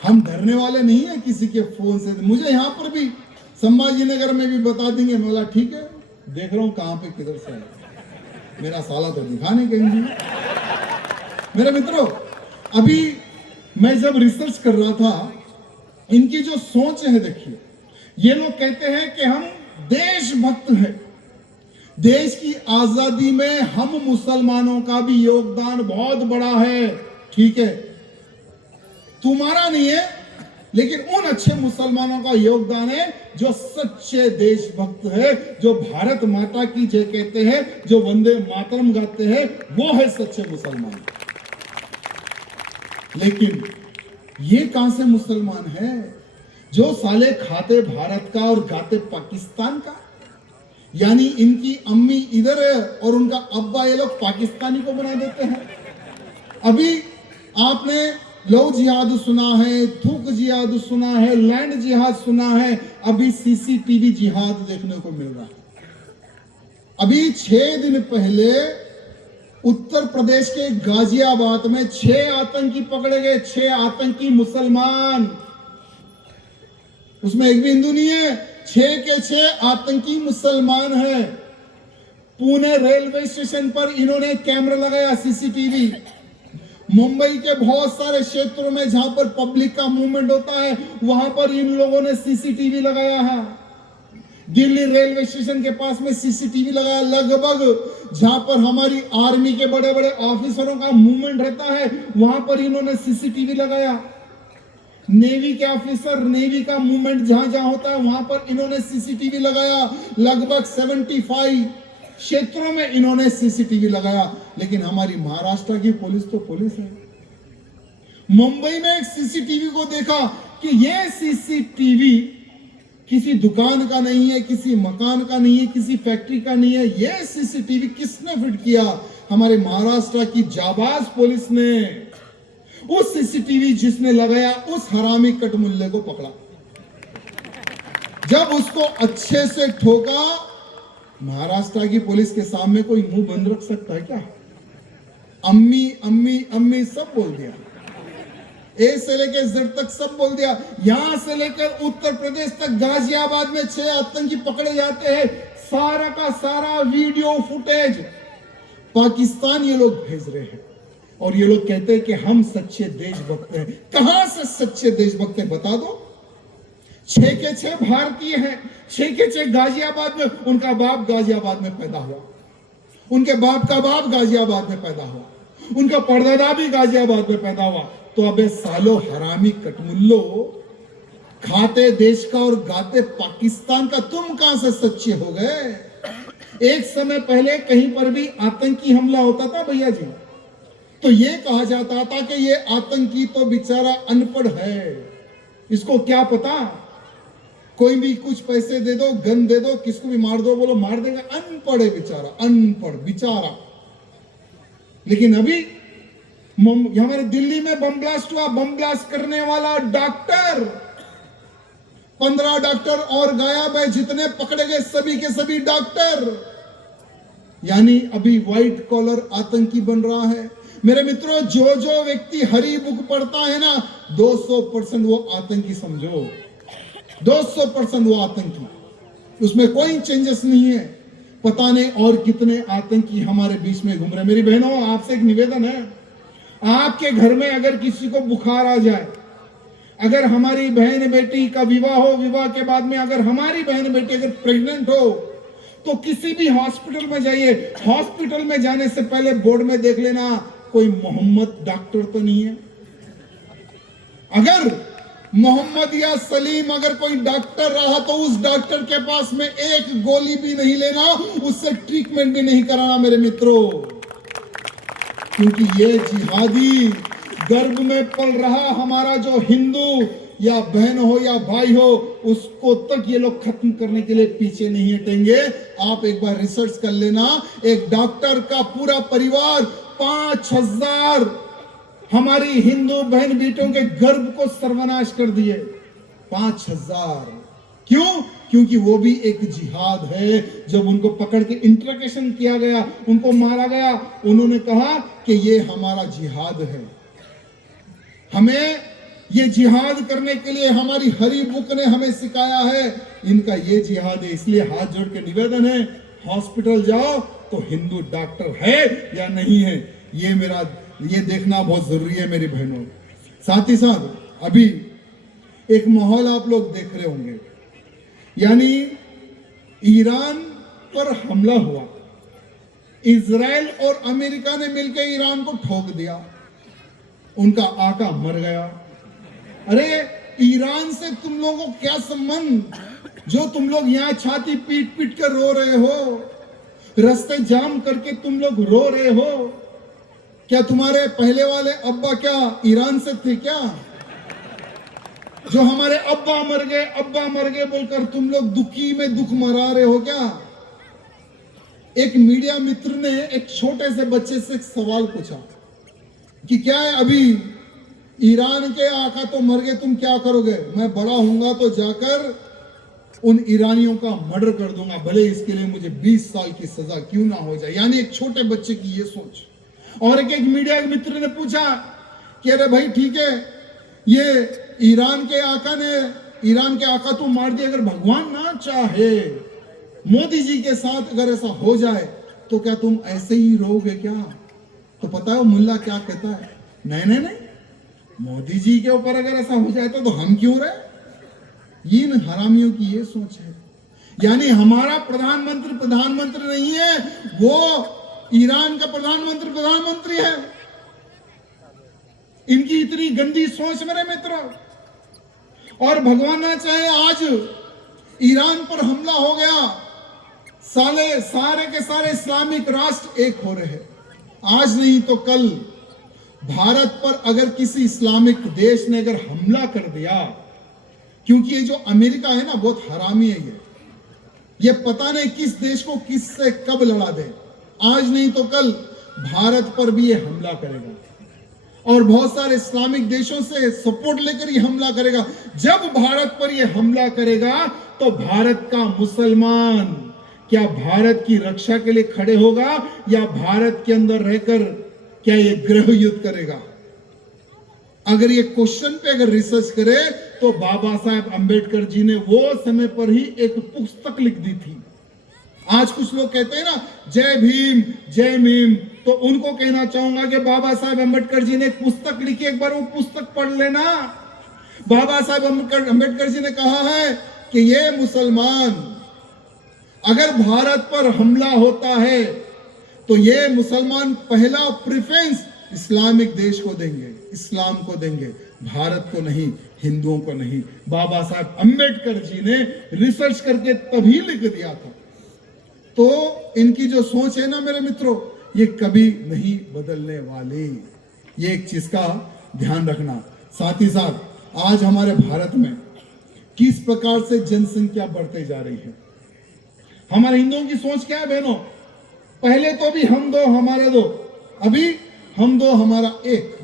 हम डरने वाले नहीं है किसी के फोन से। मुझे यहाँ पर भी संभाजी नगर में भी बता देंगे, मैं बोला ठीक है, देख रहा हूं कहां पे किधर से आया, मेरा साला तो दिखा नहीं कहीं भी। मेरे मित्रों, अभी मैं जब रिसर्च कर रहा था, इनकी जो सोच है देखिए, ये लोग कहते हैं कि हम देशभक्त हैं, देश की आजादी में हम मुसलमानों का भी योगदान बहुत बड़ा है। ठीक है, तुम्हारा नहीं है, लेकिन उन अच्छे मुसलमानों का योगदान है जो सच्चे देशभक्त है, जो भारत माता की जय कहते हैं, जो वंदे मातरम गाते हैं, वो है सच्चे मुसलमान। लेकिन ये कहां से मुसलमान है जो साले खाते भारत का और गाते पाकिस्तान का? यानी इनकी अम्मी इधर है और उनका अब्बा, ये लोग पाकिस्तानी को बना देते हैं। अभी आपने लव जिहाद सुना है, थूक जिहाद सुना है, लैंड जिहाद सुना है, अभी सीसीटीवी जिहाद देखने को मिल रहा है। अभी 6 दिन पहले उत्तर प्रदेश के गाजियाबाद में 6 आतंकी पकड़े गए, 6 आतंकी मुसलमान, उसमें एक भी हिंदू नहीं है, 6 के 6 आतंकी मुसलमान है। पुणे रेलवे स्टेशन पर इन्होंने कैमरा लगाया, सीसीटीवी। मुंबई के बहुत सारे क्षेत्रों में जहां पर पब्लिक का मूवमेंट होता है, वहां पर इन लोगों ने सीसीटीवी लगाया है। दिल्ली रेलवे स्टेशन के पास में सीसीटीवी लगाया, लगभग जहां पर हमारी आर्मी के बड़े बड़े ऑफिसरों का मूवमेंट रहता है वहां पर इन्होंने सीसीटीवी लगाया। नेवी के ऑफिसर, नेवी का मूवमेंट जहां जहां होता है वहां पर इन्होंने सीसीटीवी लगाया। लगभग 75 क्षेत्रों में इन्होंने सीसीटीवी लगाया। लेकिन हमारी महाराष्ट्र की पुलिस तो पुलिस है। मुंबई में एक सीसीटीवी को देखा कि यह सीसीटीवी किसी दुकान का नहीं है, किसी मकान का नहीं है, किसी फैक्ट्री का नहीं है। यह सीसीटीवी किसने फिट किया? हमारे महाराष्ट्र की जाबाज पुलिस ने। उस सीसीटीवी जिसने लगाया उस हरामी कटमुल्ले को पकड़ा। जब उसको अच्छे से ठोका, महाराष्ट्र की पुलिस के सामने कोई मुंह बंद रख सकता है क्या? अम्मी अम्मी अम्मी सब बोल दिया, ए से लेकर जेड तक सब बोल दिया। यहां से लेकर उत्तर प्रदेश तक गाजियाबाद में 6 आतंकी पकड़े जाते हैं। सारा का सारा वीडियो फुटेज पाकिस्तान ये लोग भेज रहे हैं और ये लोग कहते हैं कि हम सच्चे देशभक्त हैं। कहां से सच्चे देशभक्त हैं बता दो। 6 के 6 भारतीय हैं, 6 के 6 गाजियाबाद में। उनका बाप गाजियाबाद में पैदा हुआ, उनके बाप का बाप गाजियाबाद में पैदा हुआ, उनका परदादा भी गाजियाबाद में पैदा हुआ। तो अबे सालो हरामी कटमुल्लो, खाते देश का और गाते पाकिस्तान का, तुम कहां से सच्चे हो गए? एक समय पहले कहीं पर भी आतंकी हमला होता था भैया जी, तो ये कहा जाता था कि ये आतंकी तो बेचारा अनपढ़ है, इसको क्या पता, कोई भी कुछ पैसे दे दो, गन दे दो, किसको भी मार दो, बोलो मार देगा, अनपढ़ है बेचारा, अनपढ़ बेचारा। लेकिन अभी हमारे दिल्ली में बम ब्लास्ट हुआ, बम ब्लास्ट करने वाला डॉक्टर, 15 डॉक्टर और गायब है, जितने पकड़े गए सभी के सभी डॉक्टर। यानी अभी व्हाइट कॉलर आतंकी बन रहा है। मेरे मित्रों, जो जो व्यक्ति हरी बुक पढ़ता है ना, 200% वो आतंकी समझो, 200% वो आतंकी, उसमें कोई चेंजेस नहीं है। पता नहीं और कितने आतंकी हमारे बीच में घूम रहे। मेरी बहनों, आपसे एक निवेदन है, आपके घर में अगर किसी को बुखार आ जाए, अगर हमारी बहन बेटी का विवाह हो, विवाह के बाद में अगर हमारी बहन बेटी अगर प्रेग्नेंट हो, तो किसी भी हॉस्पिटल में जाइए, हॉस्पिटल में जाने से पहले बोर्ड में देख लेना कोई मोहम्मद डॉक्टर तो नहीं है। अगर मोहम्मद या सलीम अगर कोई डॉक्टर रहा तो उस डॉक्टर के पास में एक गोली भी नहीं लेना, उससे ट्रीटमेंट भी नहीं कराना मेरे मित्रों, क्योंकि ये जिहादी गर्भ में पल रहा हमारा जो हिंदू या बहन हो या भाई हो, उसको तक ये लोग खत्म करने के लिए पीछे नहीं हटेंगे। आप एक बार रिसर्च कर लेना, एक डॉक्टर का पूरा परिवार 5000 हमारी हिंदू बहन बेटियों के गर्भ को सर्वनाश कर दिए। 5000 क्यों? क्योंकि वो भी एक जिहाद है। जब उनको पकड़ के इंटरोगेशन किया गया, उनको मारा गया, उन्होंने कहा कि ये हमारा जिहाद है, हमें ये जिहाद करने के लिए हमारी हरी बुक ने हमें सिखाया है, इनका ये जिहाद है। इसलिए हाथ जोड़ के निवेदन है, हॉस्पिटल जाओ तो हिंदू डॉक्टर है या नहीं है, ये देखना बहुत जरूरी है मेरी बहनों। साथ ही साथ अभी एक माहौल आप लोग देख रहे होंगे, यानी ईरान पर हमला हुआ, इजराइल और अमेरिका ने मिलकर ईरान को ठोक दिया, उनका आका मर गया। अरे ईरान से तुम लोगों को क्या संबंध, जो तुम लोग यहां छाती पीट पीट कर रो रहे हो, रास्ते जाम करके तुम लोग रो रहे हो, क्या तुम्हारे पहले वाले अब्बा क्या ईरान से थे क्या? जो हमारे अब्बा मर गए बोलकर तुम लोग दुखी में दुख मरा रहे हो क्या? एक मीडिया मित्र ने एक छोटे से बच्चे से एक सवाल पूछा कि क्या है, अभी ईरान के आका तो मर गए, तुम क्या करोगे? मैं बड़ा होऊंगा तो जाकर उन ईरानियों का मर्डर कर दूंगा, भले इसके लिए मुझे 20 साल की सजा क्यों ना हो जाए। यानी एक छोटे बच्चे की ये सोच। और एक मीडिया मित्र ने पूछा कि अरे भाई ठीक है, ये ईरान के आका तो मार दिया, अगर भगवान ना चाहे मोदी जी के साथ अगर ऐसा हो जाए तो क्या तुम ऐसे ही रहोगे क्या? तो पता है वो मुल्ला क्या कहता है, नहीं, मोदी जी के ऊपर अगर ऐसा हो जाए तो हम क्यों रहे? इन हरामियों की ये सोच है। यानी हमारा प्रधानमंत्री नहीं है, वो ईरान का प्रधानमंत्री है। इनकी इतनी गंदी सोच मेरे मित्रों। और भगवान ना चाहे आज ईरान पर हमला हो गया, सारे के सारे इस्लामिक राष्ट्र एक हो रहे हैं। आज नहीं तो कल भारत पर अगर किसी इस्लामिक देश ने अगर हमला कर दिया, क्योंकि ये जो अमेरिका है ना बहुत हरामी है, ये पता नहीं किस देश को किससे कब लड़ा दे। आज नहीं तो कल भारत पर भी ये हमला करेगा और बहुत सारे इस्लामिक देशों से सपोर्ट लेकर ये हमला करेगा। जब भारत पर ये हमला करेगा तो भारत का मुसलमान क्या भारत की रक्षा के लिए खड़े होगा या भारत के अंदर रहकर क्या ये गृह युद्ध करेगा? अगर ये क्वेश्चन पे अगर रिसर्च करे तो बाबा साहब अंबेडकर जी ने वो समय पर ही एक पुस्तक लिख दी थी। आज कुछ लोग कहते हैं ना जय भीम जय मीम, तो उनको कहना चाहूंगा कि बाबा साहब अंबेडकर जी ने एक पुस्तक लिखी, एक बार वो पुस्तक पढ़ लेना। बाबा साहब अंबेडकर जी ने कहा है कि ये मुसलमान अगर भारत पर हमला होता है तो ये मुसलमान पहला प्रेफरेंस इस्लामिक देश को देंगे, इस्लाम को देंगे, भारत को नहीं, हिंदुओं को नहीं। बाबा साहब अंबेडकर जी ने रिसर्च करके तभी लिख दिया था। तो इनकी जो सोच है ना मेरे मित्रों, ये कभी नहीं बदलने वाली। ये एक चीज का ध्यान रखना। साथ ही साथ आज हमारे भारत में किस प्रकार से जनसंख्या बढ़ते जा रही है। हमारे हिंदुओं की सोच क्या है बहनों? पहले तो भी हम दो हमारे दो, अभी हम दो हमारा एक,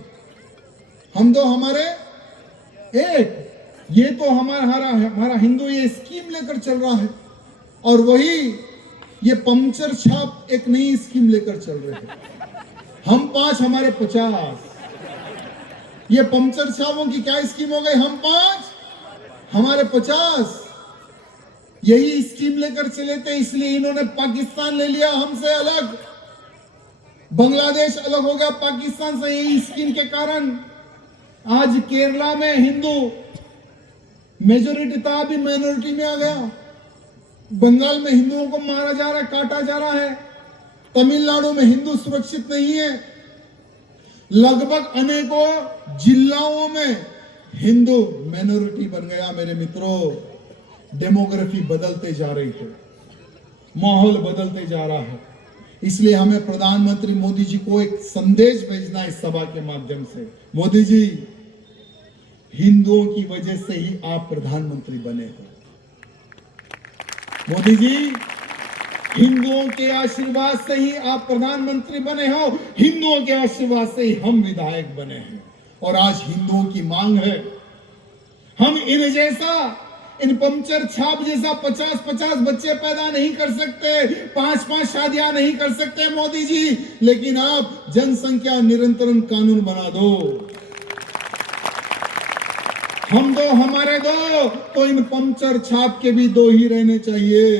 हम दो हमारे एक। ये तो हमारा हिंदू ये स्कीम लेकर चल रहा है और वही ये पंक्चर छाप एक नई स्कीम लेकर चल रहे हैं। हम 5 हमारे 50। ये पंक्चर छापों की क्या स्कीम हो गई? हम 5 हमारे 50। यही स्कीम लेकर चले थे, इसलिए इन्होंने पाकिस्तान ले लिया हमसे अलग, बांग्लादेश अलग हो गया पाकिस्तान से। यही स्कीम के कारण आज केरला में हिंदू मेजोरिटी था, अभी माइनॉरिटी में आ गया। बंगाल में हिंदुओं को मारा जा रहा है, काटा जा रहा है। तमिलनाडु में हिंदू सुरक्षित नहीं है। लगभग अनेकों जिलाओं में हिंदू माइनॉरिटी बन गया मेरे मित्रों। डेमोग्राफी बदलते जा रही है, माहौल बदलते जा रहा है। इसलिए हमें प्रधानमंत्री मोदी जी को एक संदेश भेजना है इस सभा के माध्यम से। मोदी जी, हिंदुओं की वजह से ही आप प्रधानमंत्री बने हो। मोदी जी, हिंदुओं के आशीर्वाद से ही आप प्रधानमंत्री बने हो, हिंदुओं के आशीर्वाद से ही हम विधायक बने हैं। और आज हिंदुओं की मांग है, हम इन पंक्चर छाप जैसा 50-50 बच्चे पैदा नहीं कर सकते, 5-5 शादियां नहीं कर सकते मोदी जी, लेकिन आप जनसंख्या निरंतरण कानून बना दो। हम दो हमारे दो, तो इन पंक्चर छाप के भी 2 ही रहने चाहिए।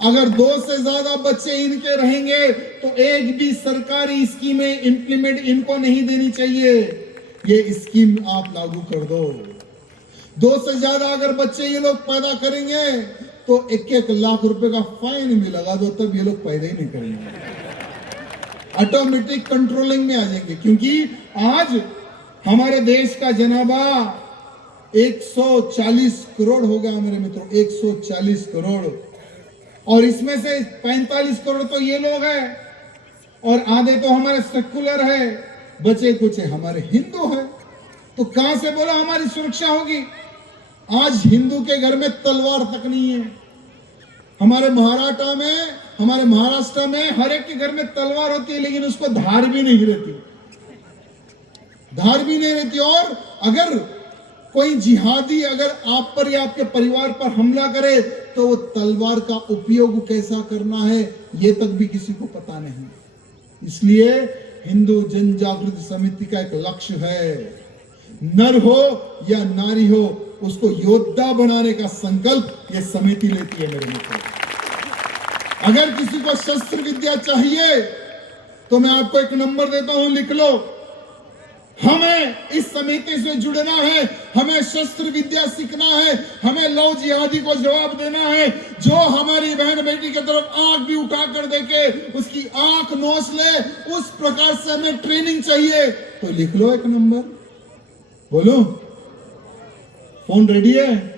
अगर 2 से ज्यादा बच्चे इनके रहेंगे तो एक भी सरकारी स्कीमें इंप्लीमेंट इनको नहीं देनी चाहिए। ये स्कीम आप लागू कर दो। 2 से ज्यादा अगर बच्चे ये लोग पैदा करेंगे तो 1-1 लाख रुपए का फाइन भी लगा दो, तब ये लोग पैदा ही नहीं करेंगे। ऑटोमेटिक कंट्रोलिंग में आ जाएंगे, क्योंकि आज हमारे देश का जनाबा 140 करोड़ हो गया मेरे मित्रों, 140 करोड़। और इसमें से 45 करोड़ तो ये लोग हैं और आधे तो हमारे सेकुलर है, बचे कुछ हमारे हिंदू है। तो कहां से बोला हमारी सुरक्षा होगी? आज हिंदू के घर में तलवार तक नहीं है। हमारे महाराष्ट्र में हर एक के घर में तलवार होती है, लेकिन उसको धार भी नहीं रहती, धार भी नहीं रहती। और अगर कोई जिहादी अगर आप पर या आपके परिवार पर हमला करे तो वो तलवार का उपयोग कैसा करना है ये तक भी किसी को पता नहीं। इसलिए हिंदू जन जागृति समिति का एक लक्ष्य है, नर हो या नारी हो उसको योद्धा बनाने का संकल्प ये समिति लेती है मेरे मित्रों। अगर किसी को शस्त्र विद्या चाहिए तो मैं आपको एक नंबर देता हूं, लिख लो हमें इस समिति से जुड़ना है, हमें शस्त्र विद्या सीखना है, हमें लव जिहादी को जवाब देना है। जो हमारी बहन बेटी की तरफ आंख भी उठा कर देखे, उसकी आंख नोच ले, उस प्रकार से हमें ट्रेनिंग चाहिए। तो लिख लो एक नंबर, बोलो, फोन रेडी है?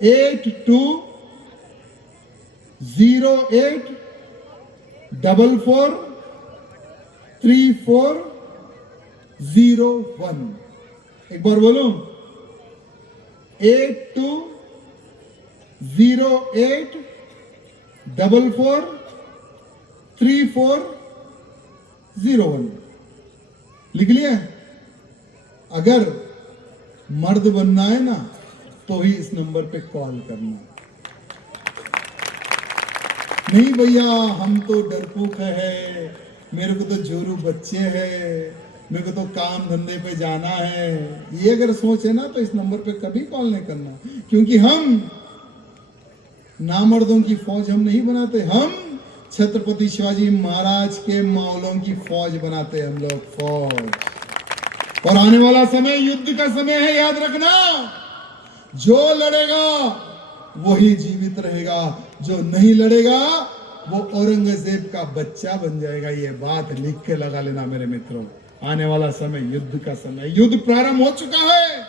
8208443401। एक बार बोलो, 8208443401। लिख लिया? अगर मर्द बनना है ना तो ही इस नंबर पे कॉल करना। नहीं भैया हम तो डरपोक है, मेरे को तो जोरू बच्चे हैं, मेरे को तो काम धंधे पे जाना है, ये अगर सोच है ना तो इस नंबर पे कभी कॉल नहीं करना। क्योंकि हम नामर्दों की फौज हम नहीं बनाते, हम छत्रपति शिवाजी महाराज के मावलों की फौज बनाते हैं हम लोग, फौज। और आने वाला समय युद्ध का समय है, याद रखना। जो लड़ेगा वही जीवित रहेगा, जो नहीं लड़ेगा वो औरंगजेब का बच्चा बन जाएगा। ये बात लिख के लगा लेना मेरे मित्रों। आने वाला समय युद्ध का समय, युद्ध प्रारंभ हो चुका है,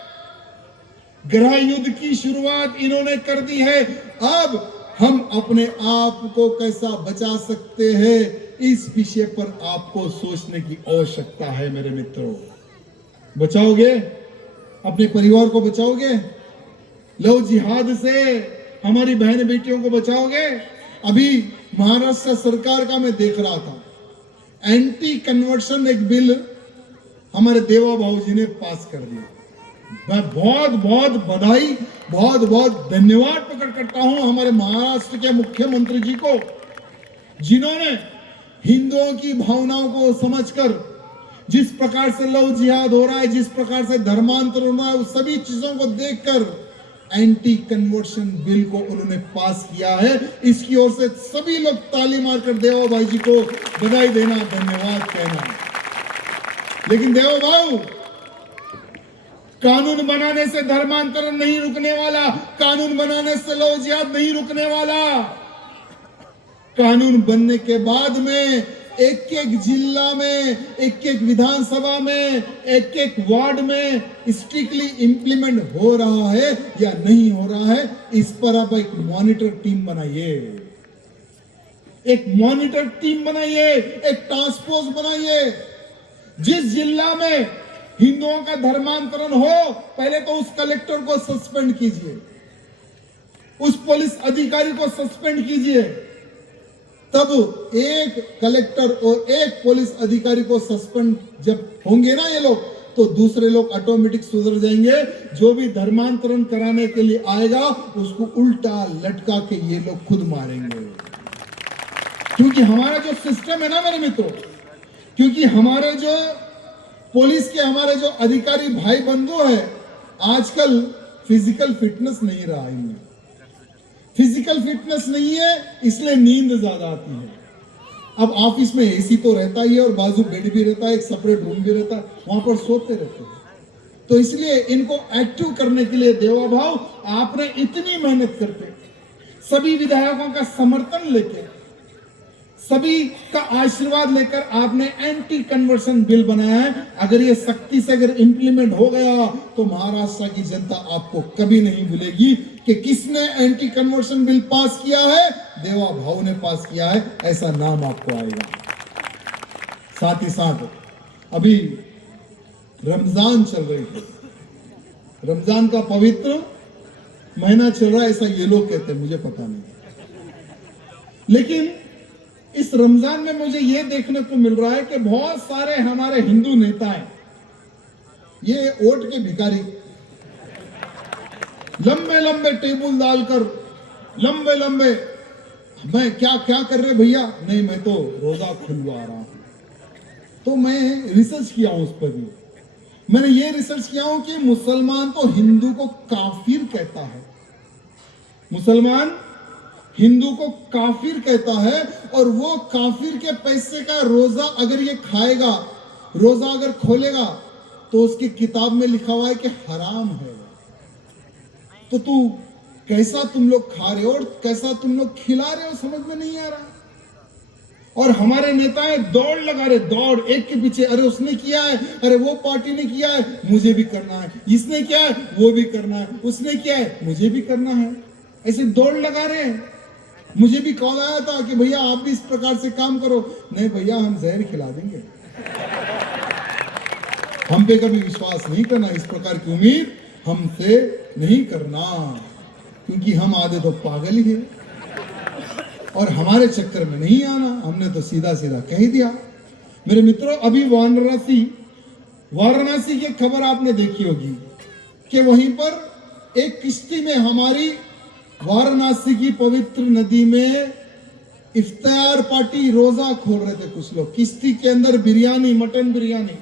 गृह युद्ध की शुरुआत इन्होंने कर दी है। अब हम अपने आप को कैसा बचा सकते हैं, इस विषय पर आपको सोचने की आवश्यकता है मेरे मित्रों। बचाओगे अपने परिवार को, बचाओगे लव जिहाद से हमारी बहन बेटियों को बचाओगे। अभी महाराष्ट्र सरकार का मैं देख रहा था, एंटी कन्वर्शन एक बिल हमारे देवा भाऊ जी ने पास कर दिया। मैं बहुत बहुत बधाई, बहुत बहुत धन्यवाद प्रकट करता हूं हमारे महाराष्ट्र के मुख्यमंत्री जी को, जिन्होंने हिंदुओं की भावनाओं को समझकर, जिस प्रकार से लव जिहाद हो रहा है, जिस प्रकार से धर्मांतर हो रहा है, उस सभी चीजों को देखकर एंटी कन्वर्शन बिल को उन्होंने पास किया है। इसकी ओर से सभी लोग ताली मारकर देवा भाई जी को बधाई देना, धन्यवाद कहना। लेकिन देवा भाऊ, कानून बनाने से धर्मांतरण नहीं रुकने वाला, कानून बनाने से लव जिहाद नहीं रुकने वाला। कानून बनने के बाद में एक एक जिला में, एक एक विधानसभा में, एक एक वार्ड में स्ट्रिक्टली इंप्लीमेंट हो रहा है या नहीं हो रहा है, इस पर आप एक मॉनिटर टीम बनाइए, एक मॉनिटर टीम बनाइए, एक टास्क फोर्स बनाइए। जिस जिला में हिंदुओं का धर्मांतरण हो, पहले तो उस कलेक्टर को सस्पेंड कीजिए, उस पुलिस अधिकारी को सस्पेंड कीजिए। तब एक कलेक्टर और एक पुलिस अधिकारी को सस्पेंड जब होंगे ना ये लोग, तो दूसरे लोग ऑटोमेटिक सुधर जाएंगे। जो भी धर्मांतरण कराने के लिए आएगा उसको उल्टा लटका के ये लोग खुद मारेंगे। क्योंकि हमारा जो सिस्टम है ना मेरे मित्रों, क्योंकि हमारे जो पुलिस के हमारे जो अधिकारी भाई बंधु है, आजकल फिजिकल फिटनेस नहीं रहा इनमें, फिजिकल फिटनेस नहीं है, इसलिए नींद ज्यादा आती है। अब ऑफिस में एसी तो रहता ही है और बाजू बेड भी रहता है, एक सेपरेट रूम भी रहता है, वहां पर सोते रहते हैं। तो इसलिए इनको एक्टिव करने के लिए देवा भाव आपने इतनी मेहनत करके, सभी विधायकों का समर्थन लेके, सभी का आशीर्वाद लेकर आपने एंटी कन्वर्शन बिल बनाया है। अगर ये सख्ती से अगर इंप्लीमेंट हो गया तो महाराष्ट्र की जनता आपको कभी नहीं भूलेगी कि किसने एंटी कन्वर्शन बिल पास किया है, देवा भाव ने पास किया है, ऐसा नाम आपको आएगा। साथ ही साथ अभी रमजान चल रही है, रमजान का पवित्र महीना चल रहा है, ऐसा ये लोग कहते हैं, मुझे पता नहीं। लेकिन इस रमजान में मुझे यह देखने को मिल रहा है कि बहुत सारे हमारे हिंदू नेता हैं, ये वोट के भिखारी, लंबे लंबे टेबल डालकर, लंबे लंबे, मैं क्या क्या कर रहे भैया, नहीं मैं तो रोजा खुलवा रहा हूं। तो मैं रिसर्च किया हूं उस पर भी, मैंने ये रिसर्च किया हूं कि मुसलमान तो हिंदू को काफिर कहता है, मुसलमान हिंदू को काफिर कहता है, और वो काफिर के पैसे का रोजा अगर ये खाएगा, रोजा अगर खोलेगा तो उसकी किताब में लिखा हुआ है कि हराम है, तो तू कैसा तुम लोग खा रहे हो और कैसा तुम लोग खिला रहे हो, समझ में नहीं आ रहा। और हमारे नेताएं दौड़ लगा रहे, दौड़ एक के पीछे, अरे उसने किया है, अरे वो पार्टी ने किया है, मुझे भी करना है, इसने किया है वो भी करना है, उसने किया है मुझे भी करना है, ऐसे दौड़ लगा रहे हैं। मुझे भी कॉल आया था कि भैया आप भी इस प्रकार से काम करो। नहीं भैया, हम जहर खिला देंगे, हम पे कभी विश्वास नहीं करना, इस प्रकार की उम्मीद हमसे नहीं करना, क्योंकि हम आधे तो पागल ही है और हमारे चक्कर में नहीं आना। हमने तो सीधा सीधा कह दिया। मेरे मित्रों, अभी वाराणसी की खबर आपने देखी होगी कि वहीं पर एक किश्ती में, हमारी वाराणसी की पवित्र नदी में इफ्तार पार्टी, रोजा खोल रहे थे कुछ लोग। किश्ती के अंदर बिरयानी, मटन बिरयानी,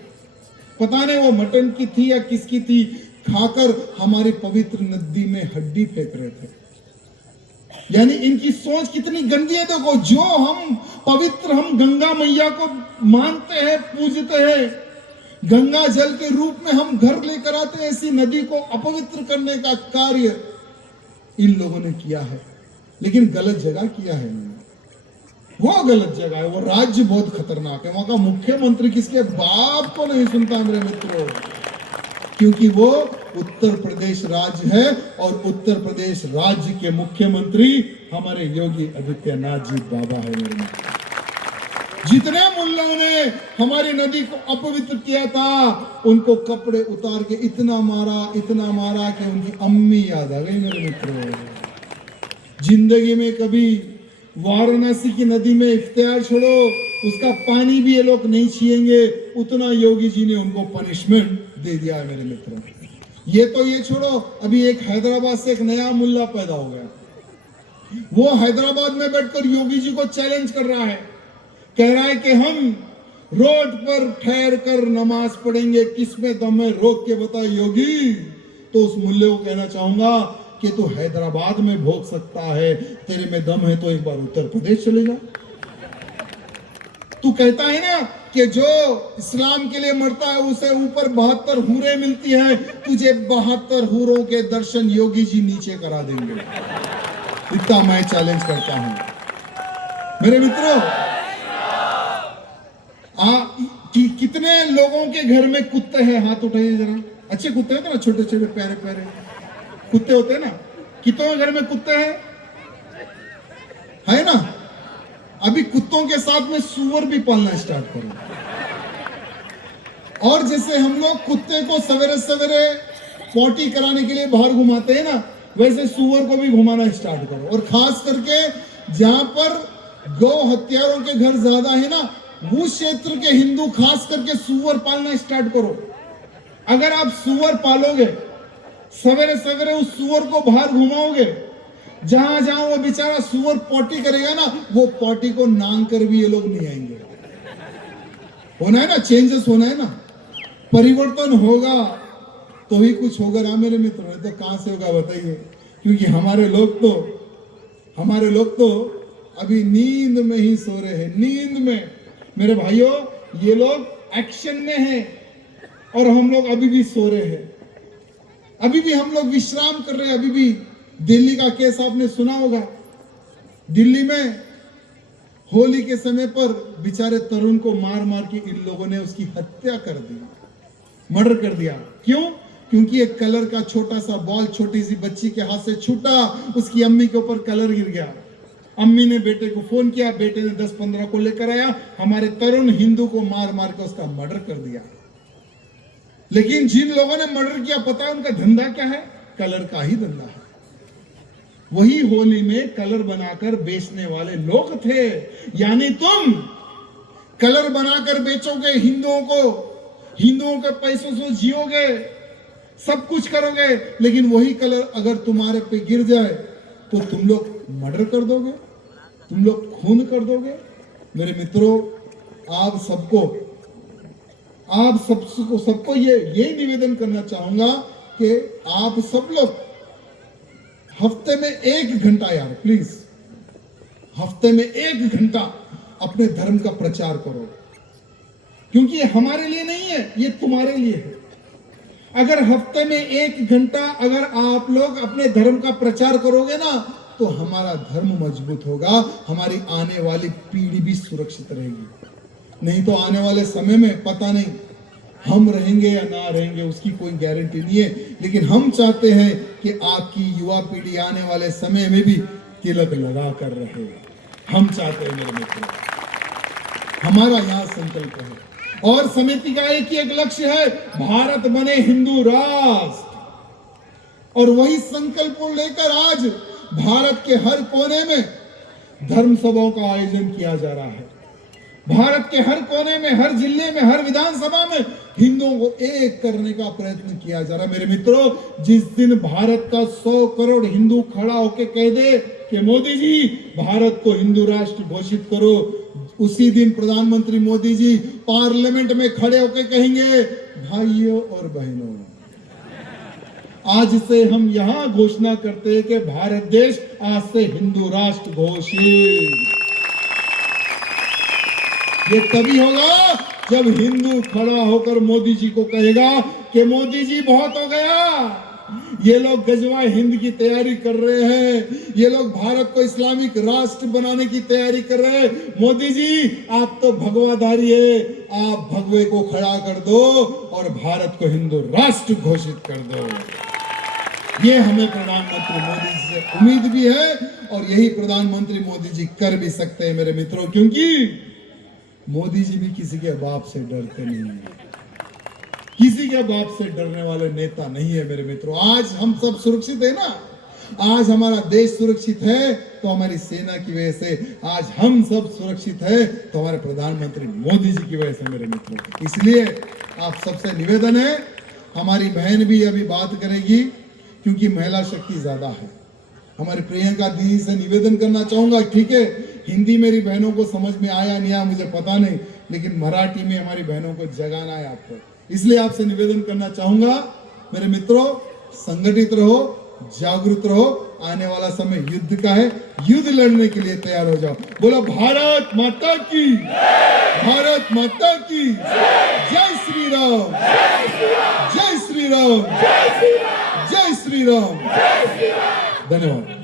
पता नहीं वो मटन की थी या किसकी थी, खाकर हमारी पवित्र नदी में हड्डी फेंक रहे थे। यानी इनकी सोच कितनी गंदी है। देखो, जो हम पवित्र, हम गंगा मैया को मानते हैं, पूजते हैं, गंगा जल के रूप में हम घर लेकर आते हैं, ऐसी नदी को अपवित्र करने का कार्य इन लोगों ने किया है। लेकिन गलत जगह किया है इन्होंने, वो गलत जगह है, वो राज्य बहुत खतरनाक है। वहां का मुख्यमंत्री किसके बाप को नहीं सुनता मेरे मित्रों, क्योंकि वो उत्तर प्रदेश राज्य है और उत्तर प्रदेश राज्य के मुख्यमंत्री हमारे योगी आदित्यनाथ जी बाबा है मेरे मित्रों। जितने मुल्लों ने हमारी नदी को अपवित्र किया था, उनको कपड़े उतार के इतना मारा कि उनकी अम्मी याद आ गई मेरे मित्रों। जिंदगी में कभी वाराणसी की नदी में इफ्तार छोड़ो, उसका पानी भी ये लोग नहीं छीएंगे, उतना योगी जी ने उनको पनिशमेंट दे दिया है मेरे मित्रों। ये छोड़ो, अभी एक हैदराबाद से एक नया मुल्ला पैदा हो गया। वो हैदराबाद में बैठकर योगी जी को चैलेंज कर रहा है, कह रहा है कि हम रोड पर ठहर कर नमाज पढ़ेंगे, किसमें दम है, रोक के बता योगी। तो उस मुल्ले को कहना चाहूंगा कि तू हैदराबाद में भोग सकता है, तेरे में दम है तो एक बार उत्तर प्रदेश चले जा। तू कहता है ना कि जो इस्लाम के लिए मरता है उसे ऊपर 72 हूरें मिलती है, तुझे 72 हूरों के दर्शन योगी जी नीचे करा देंगे। इतना मैं चैलेंज करता हूं मेरे मित्रों। कितने लोगों के घर में कुत्ते हैं, हाथ उठाइए जरा। अच्छे कुत्ते होते ना, छोटे छोटे प्यारे प्यारे कुत्ते होते हैं ना। कितनों के घर में कुत्ते हैं, है ना। अभी कुत्तों के साथ में सुअर भी पालना स्टार्ट करो। और जैसे हम लोग कुत्ते को सवेरे सवेरे पॉटी कराने के लिए बाहर घुमाते हैं ना, वैसे सुअर को भी घुमाना स्टार्ट करो। और खास करके जहां पर गौ हत्यारों के घर ज्यादा है ना, उस क्षेत्र के हिंदू खास करके सुअर पालना स्टार्ट करो। अगर आप सुअर पालोगे, सवेरे सवेरे उस सुअर को बाहर घुमाओगे, जहां जहां वो बेचारा सुअर पॉटी करेगा ना, वो पॉटी को नांग कर भी ये लोग नहीं आएंगे। होना है ना, चेंजेस होना है ना, परिवर्तन होगा तो ही कुछ होगा ना मेरे मित्र। नहीं तो कहां से होगा बताइए। क्योंकि हमारे लोग तो अभी नींद में ही सो रहे हैं, नींद में। मेरे भाइयों, ये लोग एक्शन में हैं और हम लोग अभी भी सो रहे हैं, अभी भी हम लोग विश्राम कर रहे हैं। अभी भी दिल्ली का केस आपने सुना होगा। दिल्ली में होली के समय पर बेचारे तरुण को मार मार के इन लोगों ने उसकी हत्या कर दी, मर्डर कर दिया। क्यों? क्योंकि एक कलर का छोटा सा बॉल छोटी सी बच्ची के हाथ से छूटा, उसकी अम्मी के ऊपर कलर गिर गया। अम्मी ने बेटे को फोन किया, बेटे ने 10-15 को लेकर आया, हमारे तरुण हिंदू को मार मार के उसका मर्डर कर दिया। लेकिन जिन लोगों ने मर्डर किया, पता है उनका धंधा क्या है? कलर का ही धंधा है। वही होली में कलर बनाकर बेचने वाले लोग थे। यानी तुम कलर बनाकर बेचोगे हिंदुओं के पैसों से जियोगे, सब कुछ करोगे, लेकिन वही कलर अगर तुम्हारे पे गिर जाए तो तुम लोग मर्डर कर दोगे, तुम लोग खून कर दोगे। मेरे मित्रों, आप सबको ये निवेदन करना चाहूंगा कि आप सब लोग हफ्ते में 1 घंटा, यार प्लीज, हफ्ते में 1 घंटा अपने धर्म का प्रचार करो। क्योंकि ये हमारे लिए नहीं है, ये तुम्हारे लिए है। अगर हफ्ते में 1 घंटा अगर आप लोग अपने धर्म का प्रचार करोगे ना, तो हमारा धर्म मजबूत होगा, हमारी आने वाली पीढ़ी भी सुरक्षित रहेगी। नहीं तो आने वाले समय में पता नहीं हम रहेंगे या ना रहेंगे, उसकी कोई गारंटी नहीं है। लेकिन हम चाहते हैं कि आपकी युवा पीढ़ी आने वाले समय में भी तिलक लगा कर रहे। हम चाहते हैं मेरे मित्रों, हमारा यहाँ संकल्प है और समिति का एक ही एक लक्ष्य है, भारत बने हिंदू राष्ट्र। और वही संकल्प को लेकर आज भारत के हर कोने में धर्म सभाओं का आयोजन किया जा रहा है। भारत के हर कोने में, हर जिले में, हर विधानसभा में हिंदुओं को एक करने का प्रयत्न किया जा रहा है। मेरे मित्रों, जिस दिन भारत का 100 करोड़ हिंदू खड़ा होकर कह दे कि मोदी जी भारत को हिंदू राष्ट्र घोषित करो, उसी दिन प्रधानमंत्री मोदी जी पार्लियामेंट में खड़े होकर कहेंगे, भाइयों और बहनों, आज से हम यहां घोषणा करते हैं कि भारत देश आज से हिंदू राष्ट्र घोषित। ये तभी होगा जब हिंदू खड़ा होकर मोदी जी को कहेगा कि मोदी जी बहुत हो गया, ये लोग गजवा हिंद की तैयारी कर रहे हैं, ये लोग भारत को इस्लामिक राष्ट्र बनाने की तैयारी कर रहे हैं। मोदी जी आप तो भगवाधारी है, आप भगवे को खड़ा कर दो और भारत को हिंदू राष्ट्र घोषित कर दो। ये हमें प्रधानमंत्री मोदी जी से उम्मीद भी है और यही प्रधानमंत्री मोदी जी कर भी सकते हैं मेरे मित्रों, क्योंकि मोदी जी भी किसी के बाप से डरते नहीं है, किसी के बाप से डरने वाले नेता नहीं है मेरे मित्रों। आज हम सब सुरक्षित है ना, आज हमारा देश सुरक्षित है तो हमारी सेना की वजह से, आज हम सब सुरक्षित है तो हमारे प्रधानमंत्री मोदी जी की वजह से मेरे मित्रों। इसलिए आप सबसे निवेदन है, हमारी बहन भी अभी बात करेगी क्योंकि महिला शक्ति ज्यादा है। हमारी प्रियंका दीदी से निवेदन करना चाहूंगा, ठीक है हिंदी मेरी बहनों को समझ में आया नहीं आया मुझे पता नहीं, लेकिन मराठी में हमारी बहनों को जगाना है आपको, इसलिए आपसे निवेदन करना चाहूंगा मेरे मित्रों, संगठित रहो, जागरूक रहो, आने वाला समय युद्ध का है, युद्ध लड़ने के लिए तैयार हो जाओ। बोलो भारत माता की, भारत माता की जय श्री राम, जय श्री राम, जय श्री राम। धन्यवाद।